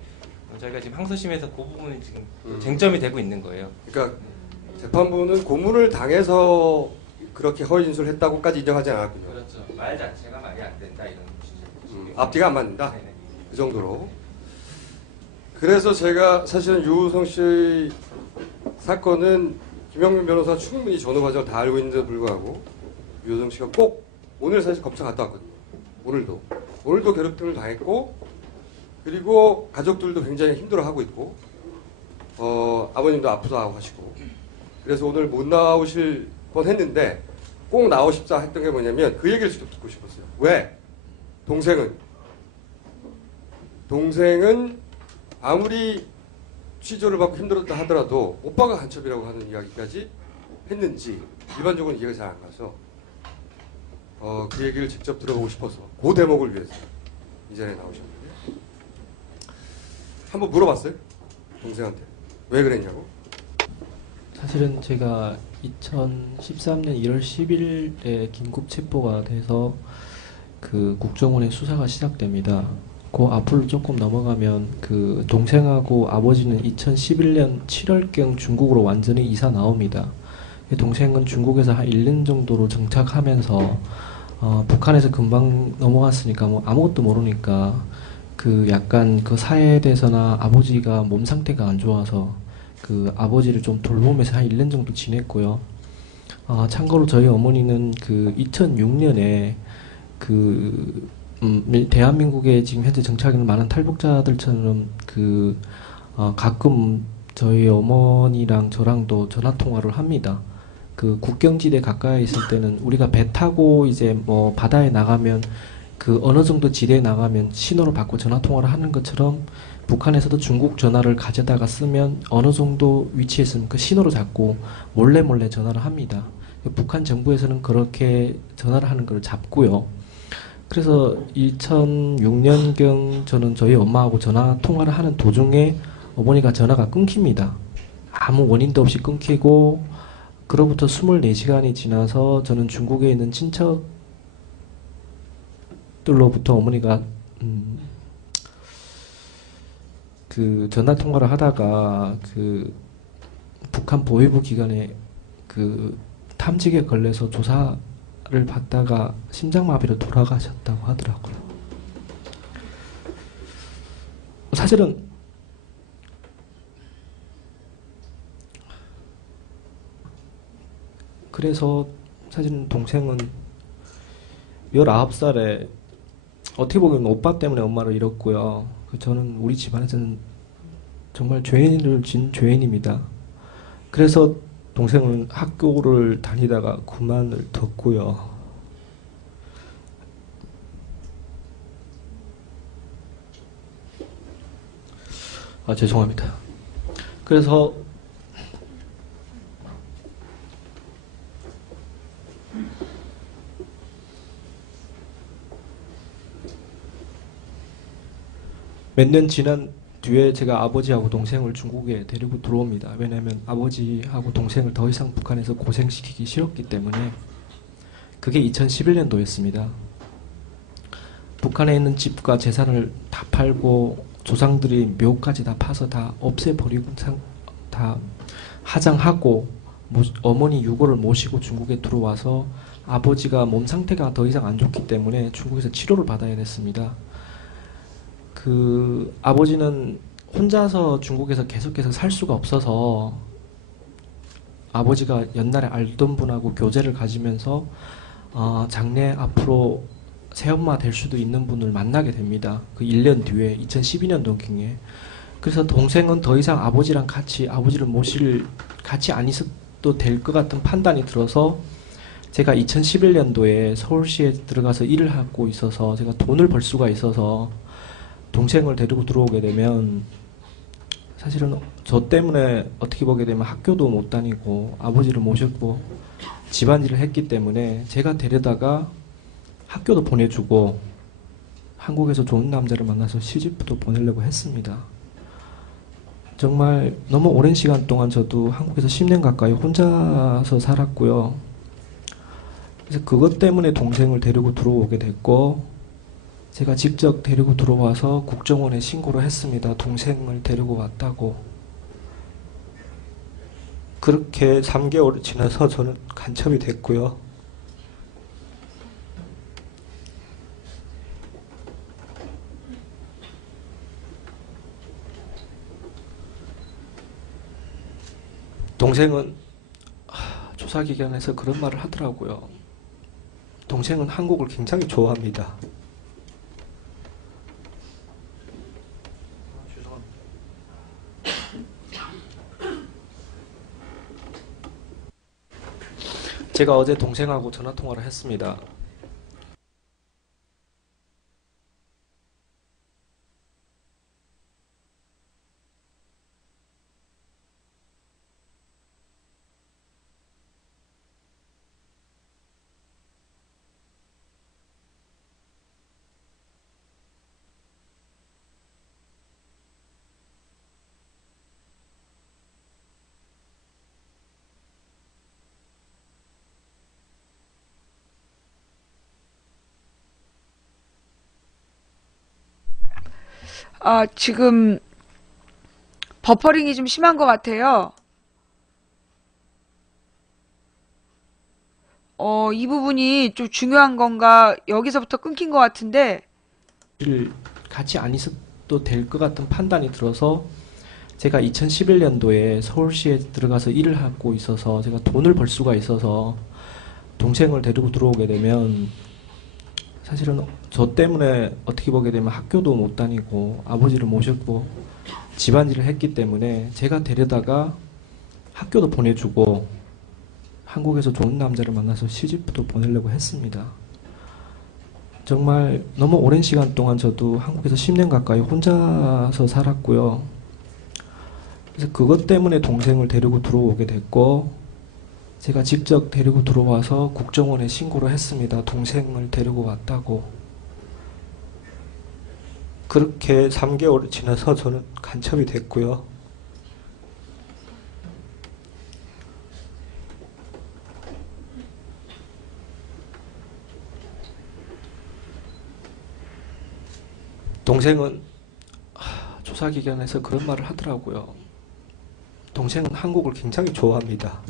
저희가 지금 항소심에서 그 부분이 지금 쟁점이 되고 있는 거예요. 그러니까 재판부는 고문을 당해서 그렇게 허위 진술했다고까지 인정하지 않았군요. 그렇죠. 말 자체가 말이 안 된다 이런 취지. 앞뒤가 안 맞는다. 네네. 그 정도로. 그래서 제가 사실은 유우성 씨 사건은 김영민 변호사 충분히 전후 과정을 다 알고 있는데도 불구하고 유우성 씨가 꼭 오늘 사실 검찰 갔다 왔거든요. 오늘도 괴롭힘을 당했고, 그리고 가족들도 굉장히 힘들어하고 있고, 아버님도 아프다고 하시고, 그래서 오늘 못 나오실 뻔했는데 꼭 나오십사 했던 게 뭐냐면 그 얘기를 직접 듣고 싶었어요. 왜? 동생은 아무리 취조를 받고 힘들었다 하더라도 오빠가 간첩이라고 하는 이야기까지 했는지 일반적으로 이해가 잘 안 가서 그 얘기를 직접 들어보고 싶어서 그 대목을 위해서 이 자리에 나오셨는데, 한번 물어봤어요? 동생한테 왜 그랬냐고. 사실은 제가 2013년 1월 10일에 긴급 체포가 돼서 그 국정원의 수사가 시작됩니다. 그 앞으로 조금 넘어가면 그 동생하고 아버지는 2011년 7월경 중국으로 완전히 이사 나옵니다. 동생은 중국에서 한 1년 정도로 정착하면서 북한에서 금방 넘어갔으니까 뭐 아무것도 모르니까 그 약간 그 사회에 대해서나 아버지가 몸 상태가 안 좋아서 그 아버지를 좀 돌보면서 한 1년 정도 지냈고요. 참고로 저희 어머니는 그 2006년에 그 대한민국에 지금 현재 정착해 있는 많은 탈북자들처럼 그 가끔 저희 어머니랑 저랑도 전화 통화를 합니다. 그 국경지대 가까이 있을 때는 우리가 배 타고 이제 뭐 바다에 나가면 그 어느 정도 지대에 나가면 신호를 받고 전화 통화를 하는 것처럼 북한에서도 중국 전화를 가져다가 쓰면 어느 정도 위치에 있으면 그 신호를 잡고 몰래 전화를 합니다. 북한 정부에서는 그렇게 전화를 하는 걸 잡고요. 그래서 2006년경 저는 저희 엄마하고 전화 통화를 하는 도중에 어머니가 전화가 끊깁니다. 아무 원인도 없이 끊기고 그로부터 24시간이 지나서 저는 중국에 있는 친척들로부터 어머니가 그 전화 통화를 하다가 그 북한 보위부 기관에 그 탐지기에 걸려서 조사를 받다가 심장마비로 돌아가셨다고 하더라고요. 사실은 그래서 사실은 동생은 19살에 어떻게 보면 오빠 때문에 엄마를 잃었고요. 저는 우리 집안에서는 정말 죄인을 진 죄인입니다. 그래서 동생은 학교를 다니다가 그만을 뒀고요. 죄송합니다. 그래서 몇 년 지난 뒤에 제가 아버지하고 동생을 중국에 데리고 들어옵니다. 왜냐하면 아버지하고 동생을 더 이상 북한에서 고생시키기 싫었기 때문에. 그게 2011년도였습니다. 북한에 있는 집과 재산을 다 팔고 조상들이 묘까지 다 파서 다 없애버리고 다 하장하고 어머니 유고를 모시고 중국에 들어와서 아버지가 몸 상태가 더 이상 안 좋기 때문에 중국에서 치료를 받아야 됐습니다. 그 아버지는 혼자서 중국에서 계속해서 살 수가 없어서 아버지가 옛날에 알던 분하고 교제를 가지면서 장래 앞으로 새엄마 될 수도 있는 분을 만나게 됩니다. 그 1년 뒤에 2012년도경에. 그래서 동생은 더 이상 아버지랑 같이 아버지를 같이 안 있어도 될 것 같은 판단이 들어서 제가 2011년도에 서울시에 들어가서 일을 하고 있어서 제가 돈을 벌 수가 있어서 동생을 데리고 들어오게 되면 사실은 저 때문에 어떻게 보게 되면 학교도 못 다니고 아버지를 모셨고 집안일을 했기 때문에 제가 데려다가 학교도 보내주고 한국에서 좋은 남자를 만나서 시집도 보내려고 했습니다. 정말 너무 오랜 시간 동안 저도 한국에서 10년 가까이 혼자서 살았고요. 그래서 그것 때문에 동생을 데리고 들어오게 됐고 제가 직접 데리고 들어와서 국정원에 신고를 했습니다. 동생을 데리고 왔다고. 그렇게 3개월이 지나서 저는 간첩이 됐고요. 동생은 조사기관에서 그런 말을 하더라고요. 동생은 한국을 굉장히 좋아합니다. 제가 어제 동생하고 전화통화를 했습니다. 지금 버퍼링이 좀 심한 것 같아요. 이 부분이 좀 중요한 건가? 여기서부터 끊긴 것 같은데. 같이 안 있어도 될 것 같은 판단이 들어서 제가 2011년도에 서울시에 들어가서 일을 하고 있어서 제가 돈을 벌 수가 있어서 동생을 데리고 들어오게 되면 사실은 저 때문에 어떻게 보게 되면 학교도 못 다니고 아버지를 모셨고 집안일을 했기 때문에 제가 데려다가 학교도 보내주고 한국에서 좋은 남자를 만나서 시집도 보내려고 했습니다. 정말 너무 오랜 시간 동안 저도 한국에서 10년 가까이 혼자서 살았고요. 그래서 그것 때문에 동생을 데리고 들어오게 됐고 제가 직접 데리고 들어와서 국정원에 신고를 했습니다. 동생을 데리고 왔다고. 그렇게 3개월이 지나서 저는 간첩이 됐고요. 동생은 조사기관에서 그런 말을 하더라고요. 동생은 한국을 굉장히 좋아합니다.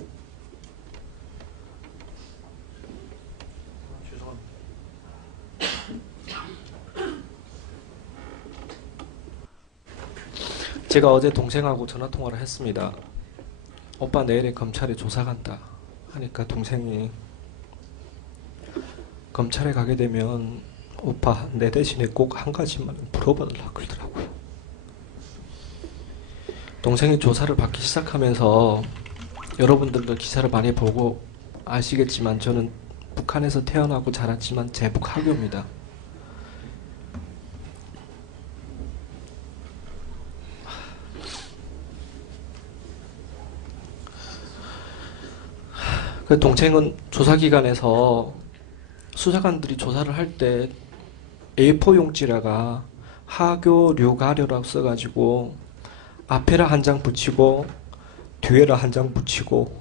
제가 어제 동생하고 전화통화를 했습니다. 오빠 내일에 검찰에 조사 간다 하니까 동생이 검찰에 가게 되면 오빠 내 대신에 꼭 한 가지만 물어봐달라고 그러더라고요. 동생이 조사를 받기 시작하면서 여러분들도 기사를 많이 보고 아시겠지만 저는 북한에서 태어나고 자랐지만 제북 학교입니다. 그 동생은 조사기관에서 수사관들이 조사를 할 때 A4 용지라가 하교 료가료라고 써가지고 앞에라 한 장 붙이고 뒤에라 한 장 붙이고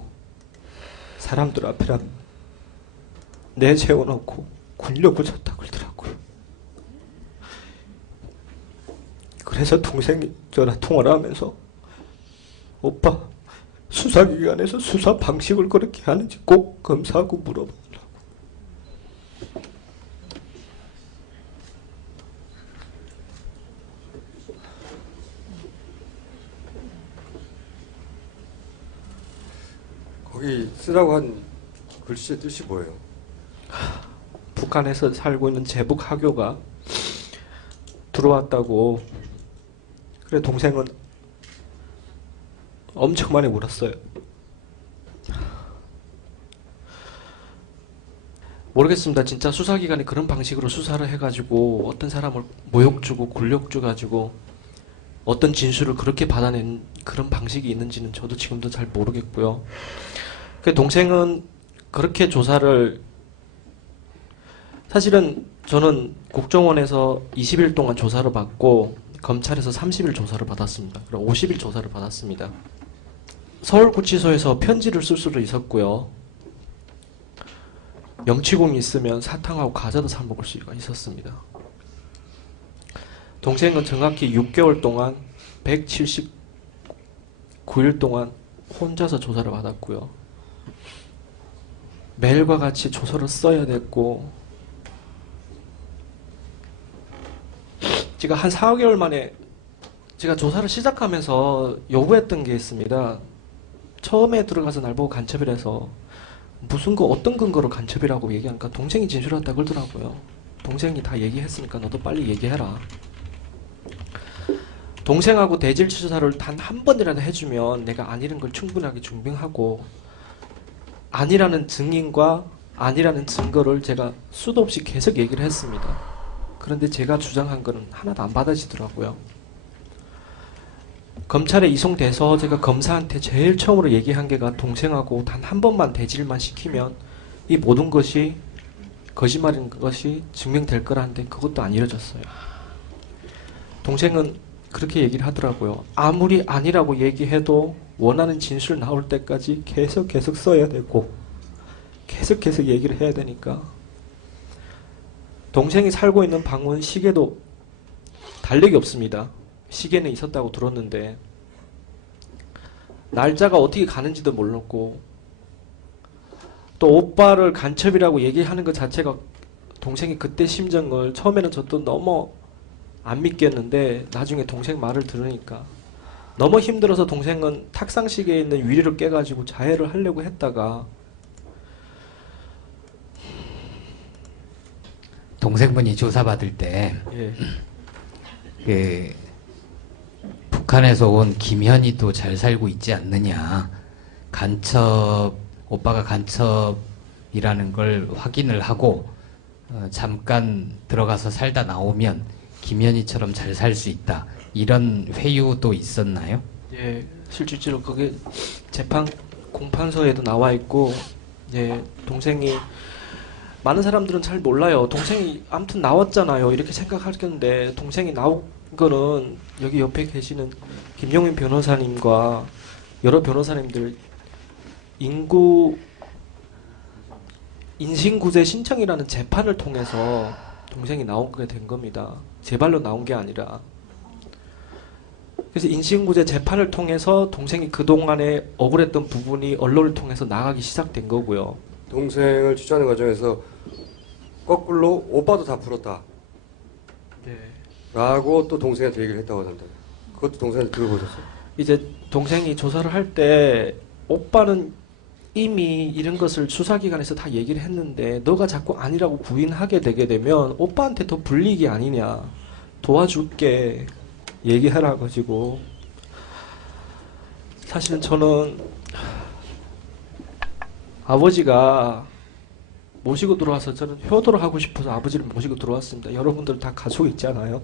사람들 앞에라 내세워놓고 굴려고 줬다 그러더라고요. 그래서 동생이 전화 통화를 하면서 오빠 수사기관에서 수사 방식을 그렇게 하는지 꼭 검사하고 물어보려고. 거기 쓰라고 한 글씨의 뜻이 뭐예요? 북한에서 살고 있는 제북 하교가 들어왔다고. 그래 동생은 엄청 많이 울었어요. 모르겠습니다. 진짜 수사기관이 그런 방식으로 수사를 해가지고 어떤 사람을 모욕 주고 굴욕 줘가지고 어떤 진술을 그렇게 받아낸 그런 방식이 있는지는 저도 지금도 잘 모르겠고요. 그 동생은 그렇게 조사를, 사실은 저는 국정원에서 20일 동안 조사를 받고 검찰에서 30일 조사를 받았습니다. 그리고 50일 조사를 받았습니다. 서울구치소에서 편지를 쓸 수도 있었고요. 명치공이 있으면 사탕하고 과자도 사 먹을 수가 있었습니다. 동생은 정확히 6개월 동안 179일 동안 혼자서 조사를 받았고요. 매일과 같이 조서를 써야 됐고, 제가 한 4개월 만에 제가 조사를 시작하면서 요구했던 게 있습니다. 처음에 들어가서 날 보고 간첩이라서 무슨 거 어떤 근거로 간첩이라고 얘기하니까 동생이 진술했다 그러더라고요. 동생이 다 얘기했으니까 너도 빨리 얘기해라. 동생하고 대질 수사를 단 한 번이라도 해주면 내가 아니라는 걸 충분하게 증명하고 아니라는 증인과 아니라는 증거를 제가 수도 없이 계속 얘기를 했습니다. 그런데 제가 주장한 거는 하나도 안 받아지더라고요. 검찰에 이송돼서 제가 검사한테 제일 처음으로 얘기한 게가 동생하고 단 한 번만 대질만 시키면 이 모든 것이 거짓말인 것이 증명될 거라는데 그것도 안 이루어졌어요. 동생은 그렇게 얘기를 하더라고요. 아무리 아니라고 얘기해도 원하는 진술 나올 때까지 계속 써야 되고 계속 얘기를 해야 되니까 동생이 살고 있는 방은 시계도 달력이 없습니다. 시계는 있었다고 들었는데 날짜가 어떻게 가는지도 몰랐고 또 오빠를 간첩이라고 얘기하는 것 자체가 동생이 그때 심정을 처음에는 저도 너무 안 믿겠는데 나중에 동생 말을 들으니까 너무 힘들어서 동생은 탁상시계에 있는 유리를 깨가지고 자해를 하려고 했다가 동생분이 조사받을 때 예. 그 북한에서 온 김현이도 잘 살고 있지 않느냐, 간첩, 오빠가 간첩이라는 걸 확인을 하고 잠깐 들어가서 살다 나오면 김현이처럼 잘 살 수 있다, 이런 회유도 있었나요? 예, 실질적으로 그게 재판 공판서에도 나와 있고, 예, 동생이 많은 사람들은 잘 몰라요. 동생이 아무튼 나왔잖아요. 이렇게 생각할 건데 동생이 나온 거는 여기 옆에 계시는 김용민 변호사님과 여러 변호사님들 인신구제 신청이라는 재판을 통해서 동생이 나오게 된 겁니다. 제 발로 나온 게 아니라. 그래서 인신구제 재판을 통해서 동생이 그동안에 억울했던 부분이 언론을 통해서 나가기 시작된 거고요. 동생을 취재하는 과정에서 거꾸로 오빠도 다 풀었다. 네. 라고 또 동생한테 얘기를 했다고 하던데. 그것도 동생한테 들어보셨어요? 이제 동생이 조사를 할 때 오빠는 이미 이런 것을 수사기관에서 다 얘기를 했는데 너가 자꾸 아니라고 부인하게 되게 되면 오빠한테 더 불리기 아니냐, 도와줄게 얘기하라 가지고. 사실은 저는 아버지가 모시고 들어와서 저는 효도를 하고 싶어서 아버지를 모시고 들어왔습니다. 여러분들 다 가족 있잖아요.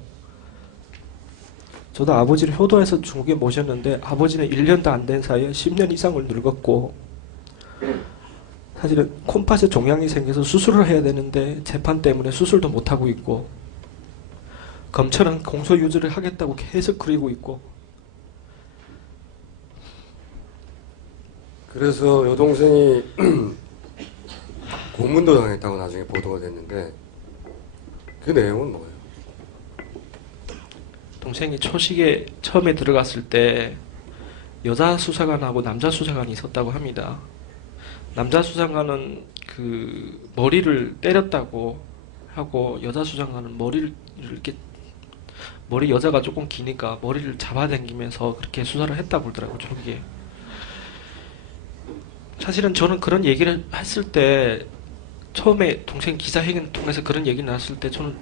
저도 아버지를 효도해서 중국에 모셨는데 아버지는 1년도 안 된 사이에 10년 이상을 늙었고, 사실은 콩팥에 종양이 생겨서 수술을 해야 되는데 재판 때문에 수술도 못하고 있고, 검찰은 공소유지를 하겠다고 계속 그리고 있고. 그래서 여동생이 고문도 당했다고 나중에 보도가 됐는데 그 내용은 뭐예요? 동생이 초식에 처음에 들어갔을 때 여자 수사관하고 남자 수사관이 있었다고 합니다. 남자 수사관은 그 머리를 때렸다고 하고 여자 수사관은 머리를 이렇게, 머리 여자가 조금 기니까 머리를 잡아당기면서 그렇게 수사를 했다고 그러더라고요. 초기에. 사실은 저는 그런 얘기를 했을 때, 처음에 동생 기자회견을 통해서 그런 얘기를 나왔을 때 저는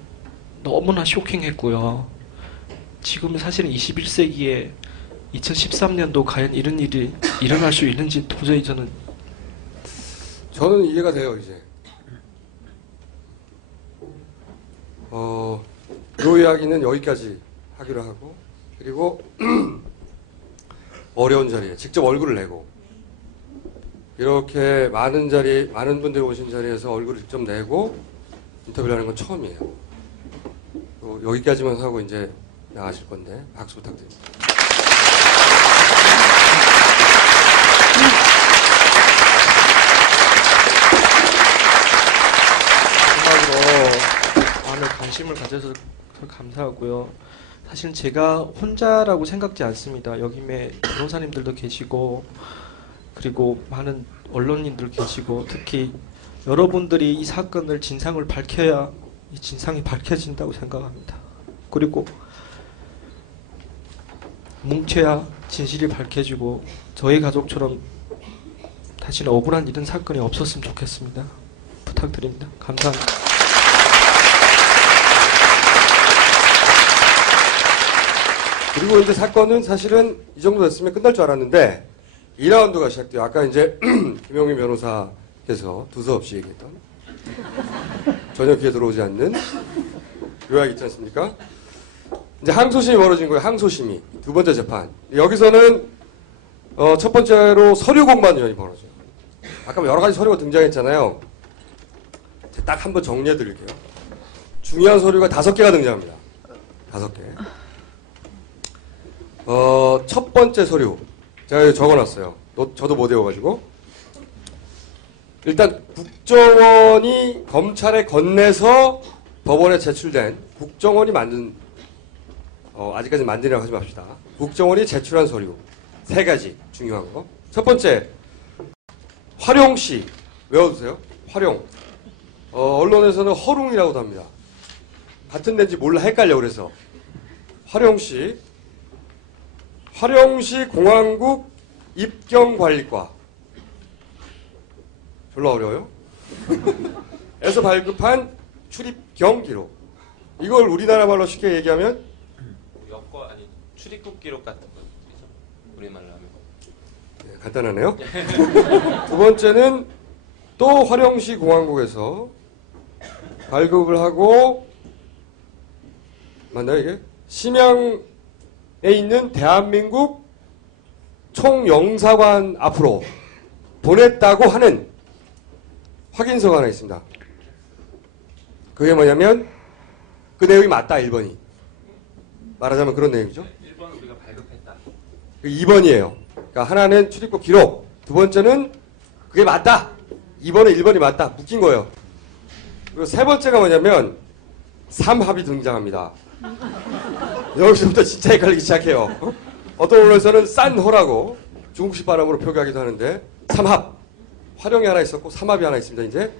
너무나 쇼킹했고요. 지금 사실은 21세기에 2013년도 과연 이런 일이 일어날 수 있는지 도저히 저는 이해가 돼요. 이제 요 이야기는 여기까지 하기로 하고, 그리고 어려운 자리에 직접 얼굴을 내고, 이렇게 많은 분들이 오신 자리에서 얼굴을 직접 내고 인터뷰를 하는 건 처음이에요. 여기까지만 하고 이제 나가실 건데 박수 부탁드립니다. 마지막으로 많은 관심을 가져서 감사하고요. 사실 제가 혼자라고 생각지 않습니다. 여기에 변호사님들도 계시고, 그리고 많은 언론인들 계시고, 특히 여러분들이 이 사건을 진상을 밝혀야 이 진상이 밝혀진다고 생각합니다. 그리고 뭉쳐야 진실이 밝혀지고 저희 가족처럼 다시는 억울한 이런 사건이 없었으면 좋겠습니다. 부탁드립니다. 감사합니다. 그리고 이제 사건은 사실은 이 정도 됐으면 끝날 줄 알았는데 2라운드가 시작돼요. 아까 이제 김용민 변호사께서 두서없이 얘기했던 전혀 귀에 들어오지 않는 요약 있지 않습니까? 이제 항소심이 벌어진 거예요. 항소심이. 두 번째 재판. 여기서는 첫 번째로 서류 공방전이 벌어져요. 아까 여러 가지 서류가 등장했잖아요. 딱 한번 정리해 드릴게요. 중요한 서류가 5개가 등장합니다. 5개. 첫 번째 서류. 제가 여기 적어놨어요. 저도 못 외워가지고. 일단 국정원이 검찰에 건네서 법원에 제출된 국정원이 만든 아직까지 만들이라고 하지 맙시다. 국정원이 제출한 서류 3가지 중요한 거. 첫 번째, 활용시 외워두세요. 활용. 언론에서는 허룽이라고도 합니다. 같은 데인지 몰라 헷갈려 그래서. 활용시 공항국 입경관리과. 별로 어려워요? 에서 발급한 출입경 기록. 이걸 우리나라 말로 쉽게 얘기하면 여권 아니 출입국 기록 같은 거죠. 우리말로 하면. 네, 간단하네요. 두 번째는 또 활용시 공항국에서 발급을 하고 맞나요 이게? 심양에 있는 대한민국 총영사관 앞으로 보냈다고 하는 확인서가 하나 있습니다. 그게 뭐냐면 그 내용이 맞다 1번이. 말하자면 그런 내용이죠. 1번 우리가 발급했다. 2번이에요. 그러니까 하나는 출입국 기록, 두 번째는 그게 맞다. 2번에 1번이 맞다. 묶인 거예요. 그리고 세 번째가 뭐냐면 삼합이 등장합니다. 여기서부터 진짜 헷갈리기 시작해요. 어떤 언론에서는 싼호라고 중국식 발음으로 표기하기도 하는데 삼합. 활용이 하나 있었고 삼합이 하나 있습니다. 이제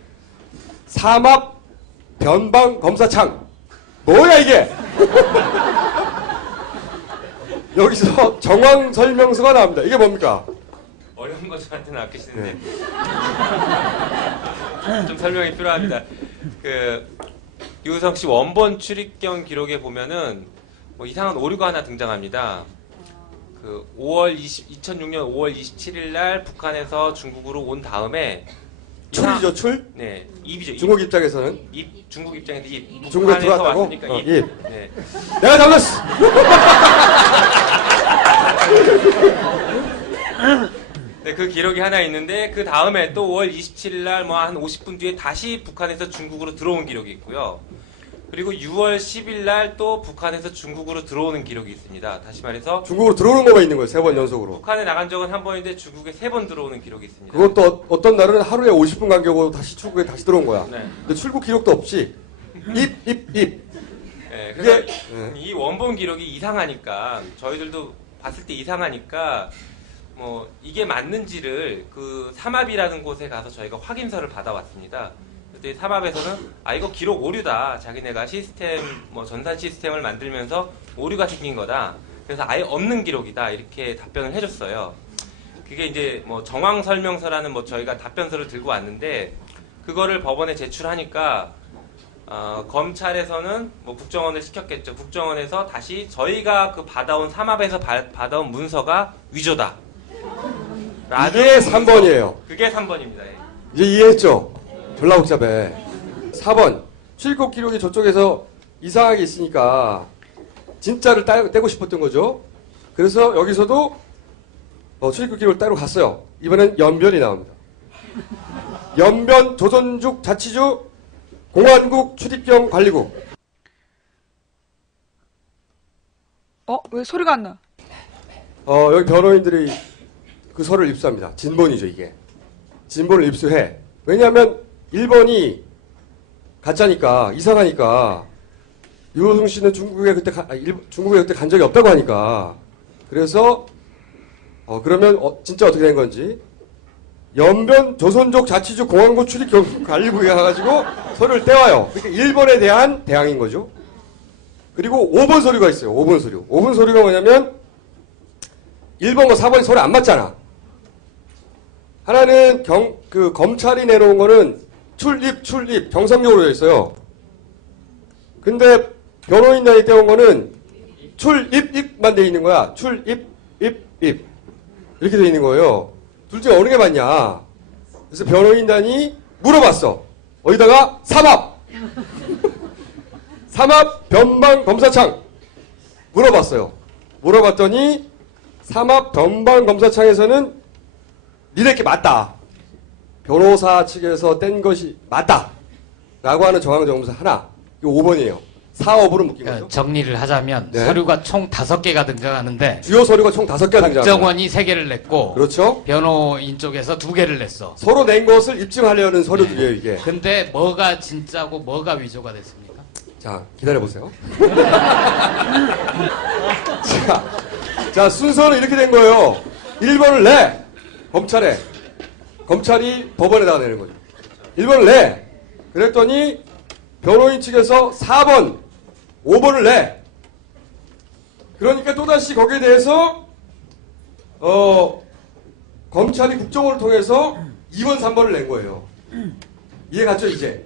삼합 변방 검사창. 뭐야 이게? 여기서 정황 설명서가 나옵니다. 이게 뭡니까? 어려운 거 저한테는 아끼시는데 좀 설명이 필요합니다. 유우석 씨 원본 출입경 기록에 보면은 뭐 이상한 오류가 하나 등장합니다. 2006년 5월 27일 날 북한에서 중국으로 온 다음에 출이죠, 출? 네, 입이죠. 중국 입장에서는 중국 입장에서 입. 중국에 북한에서 들어왔다고? 왔으니까 입. 입. 네. 내가 잡았어. 네, 그 기록이 하나 있는데 그 다음에 또 5월 27일 날 뭐 한 50분 뒤에 다시 북한에서 중국으로 들어온 기록이 있고요. 그리고 6월 10일 날 또 북한에서 중국으로 들어오는 기록이 있습니다. 다시 말해서 중국으로 들어오는 거가 있는 거예요. 3번 연속으로. 북한에 나간 적은 한 번인데 중국에 3번 들어오는 기록이 있습니다. 그것도 어떤 날은 하루에 50분 간격으로 다시 출국에 다시 들어온 거야. 네. 근데 출국 기록도 없이 입. 네, 그래서 이게 이 원본 기록이 이상하니까 저희들도 봤을 때 이상하니까 뭐 이게 맞는지를 그 삼합이라는 곳에 가서 저희가 확인서를 받아왔습니다. 그때 삼합에서는 이거 기록 오류다. 자기네가 시스템 뭐 전산 시스템을 만들면서 오류가 생긴 거다. 그래서 아예 없는 기록이다. 이렇게 답변을 해줬어요. 그게 이제 뭐 정황 설명서라는 뭐 저희가 답변서를 들고 왔는데 그거를 법원에 제출하니까 검찰에서는 뭐 국정원을 시켰겠죠. 국정원에서 다시 저희가 그 받아온 삼합에서 받아온 문서가 위조다. 이게 3번이에요. 그게 3번입니다. 예. 이제 이해했죠? 졸라 복잡해. 4번. 출국 기록이 저쪽에서 이상하게 있으니까 진짜를 떼고 싶었던 거죠. 그래서 여기서도 출국 기록을 따로 갔어요. 이번엔 연변이 나옵니다. 연변 조선족 자치주 공안국 출입경 관리국. 왜 소리가 안 나? 여기 변호인들이 그 서류를 입수합니다. 진본이죠, 이게. 진본을 입수해. 왜냐하면 1번이 가짜니까, 이상하니까, 유호승 씨는 중국에 그때 간 적이 없다고 하니까. 그래서, 그러면 진짜 어떻게 된 건지. 연변 조선족 자치주 공안국 출입경 관리국에 가가지고 서류를 떼와요. 그러니까 1번에 대한 대항인 거죠. 그리고 5번 서류가 있어요. 5번 서류. 5번 서류가 뭐냐면 1번과 4번이 서로 안 맞잖아. 하나는 검찰이 내놓은 거는 출입 정상적으로 되어 있어요. 근데 변호인단이 떼온 거는 출입만 돼 있는 거야. 출입 이렇게 돼 있는 거예요. 둘 중에 어느 게 맞냐. 그래서 변호인단이 물어봤어. 어디다가? 삼합 변방 검사창 물어봤어요. 물어봤더니 삼합 변방 검사창에서는 니네께 맞다. 변호사 측에서 뗀 것이 맞다. 라고 하는 정황정보서 하나. 이거 5번이에요. 사업으로 묶인 거죠. 정리를 하자면 네. 서류가 총 5개가 등장하는데 주요 서류가 총 5개가 등장합니다. 국정원이 3개를 냈고 그렇죠. 변호인 쪽에서 2개를 냈어. 서로 낸 것을 입증하려는 서류들이에요, 이게. 근데 뭐가 진짜고 뭐가 위조가 됐습니까? 자, 기다려보세요. 자, 순서는 이렇게 된 거예요. 1번을 내! 검찰에. 검찰이 법원에다가 내는 거죠. 1번을 내! 그랬더니 변호인 측에서 4번, 5번을 내! 그러니까 또다시 거기에 대해서 검찰이 국정원을 통해서 2번, 3번을 낸 거예요. 이해 갔죠, 이제?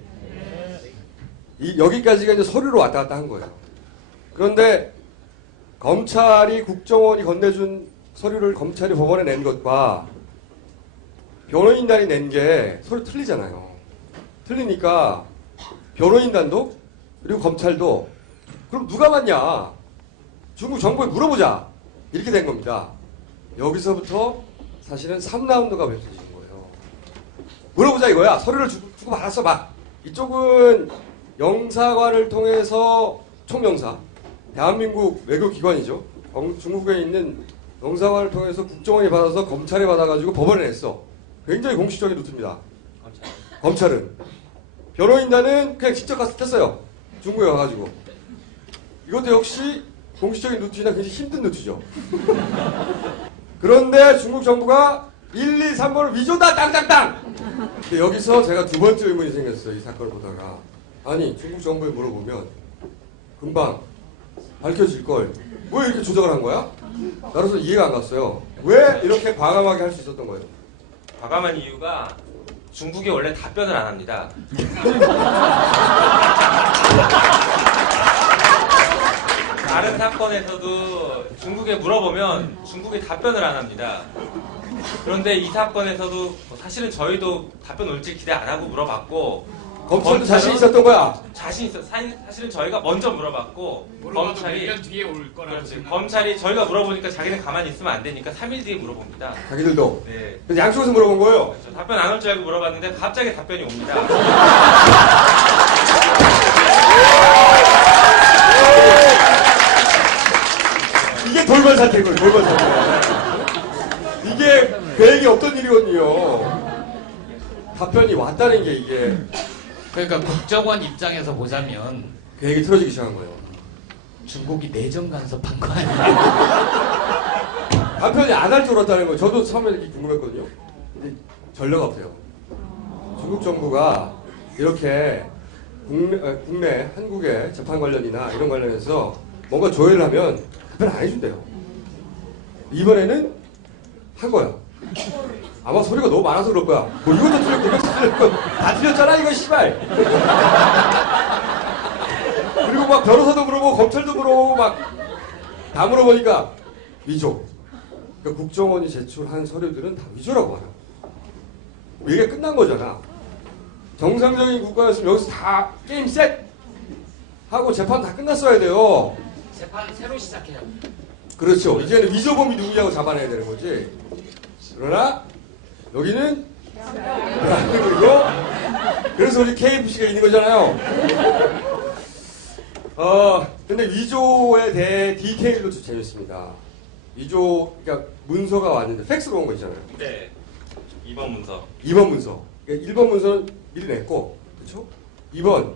여기까지가 이제 서류로 왔다 갔다 한 거예요. 그런데 검찰이 국정원이 건네준 서류를 검찰이 법원에 낸 것과 변호인단이 낸 게 서로 틀리잖아요. 틀리니까 변호인단도 그리고 검찰도 그럼 누가 맞냐? 중국 정부에 물어보자. 이렇게 된 겁니다. 여기서부터 사실은 3라운드가 펼쳐진 거예요. 물어보자 이거야. 서류를 주고 받았어 막. 이쪽은 영사관을 통해서 총영사, 대한민국 외교기관이죠. 중국에 있는 영사관을 통해서 국정원이 받아서 검찰이 받아가지고 법원에 냈어. 굉장히 공식적인 루트입니다. 검찰은. 변호인단은 그냥 직접 가서 tes어요. 중국에 와가지고. 이것도 역시 공식적인 루트이나 굉장히 힘든 루트죠. 그런데 중국 정부가 1, 2, 3번을 위조다 땅땅땅! 근데 여기서 제가 두 번째 의문이 생겼어요. 이 사건을 보다가. 아니 중국 정부에 물어보면 금방 밝혀질걸 왜 이렇게 조작을 한 거야? 나로서 이해가 안 갔어요. 왜 이렇게 과감하게 할 수 있었던 거예요? 과감한 이유가 중국이 원래 답변을 안 합니다. 다른 사건에서도 중국에 물어보면 중국이 답변을 안 합니다. 그런데 이 사건에서도 사실은 저희도 답변 올지 기대 안 하고 물어봤고 검찰도 자신 있었던 거야? 자신 있어. 사실은 저희가 먼저 물어봤고 검찰이 몇 년 뒤에 올 거라고 그렇지. 검찰이 저희가 물어보니까 자기는 가만히 있으면 안 되니까 3일 뒤에 물어봅니다. 자기들도? 네. 그래서 양쪽에서 물어본 거예요? 그렇죠. 답변 안 올 줄 알고 물어봤는데 갑자기 답변이 옵니다. 이게 돌발 사태고요. 돌발 사태. 이게 계획이 없던 일이거든요. 답변이 왔다는 게 이게 그러니까 국정원 입장에서 보자면 계획이 틀어지기 시작한 거예요. 중국이 내정 간섭한 거 아니에요? 답변이 안 할 줄 알았다는 거예요. 저도 처음에 이렇게 궁금했거든요. 근데 전례가 없어요. 중국 정부가 이렇게 국내 한국의 재판 관련이나 이런 관련해서 뭔가 조회를 하면 답변 안 해준대요. 이번에는 한 거야. 아마 소리가 너무 많아서 그럴 거야. 뭐 이것도 틀렸고 이것도 틀렸고 다 틀렸잖아 이거 씨발. 그리고 막 변호사도 물어보고 검찰도 물어보고 막 다 물어보니까 위조. 그러니까 국정원이 제출한 서류들은 다 위조라고 하나. 이게 끝난 거잖아. 정상적인 국가였으면 여기서 다 게임 셋 하고 재판 다 끝났어야 돼요. 재판 새로 시작해요. 그렇죠. 이제는 위조범이 누구냐고 잡아내야 되는 거지. 그러나 여기는 그리고 그래서 우리 KFC가 있는 거잖아요. 근데 위조에 대해 디테일로 좀 재밌습니다. 위조, 그러니까 문서가 왔는데 팩스로 온 거 있잖아요. 네. 2번 문서. 2번 문서. 그러니까 1번 문서는 미리 냈고, 그렇죠? 2번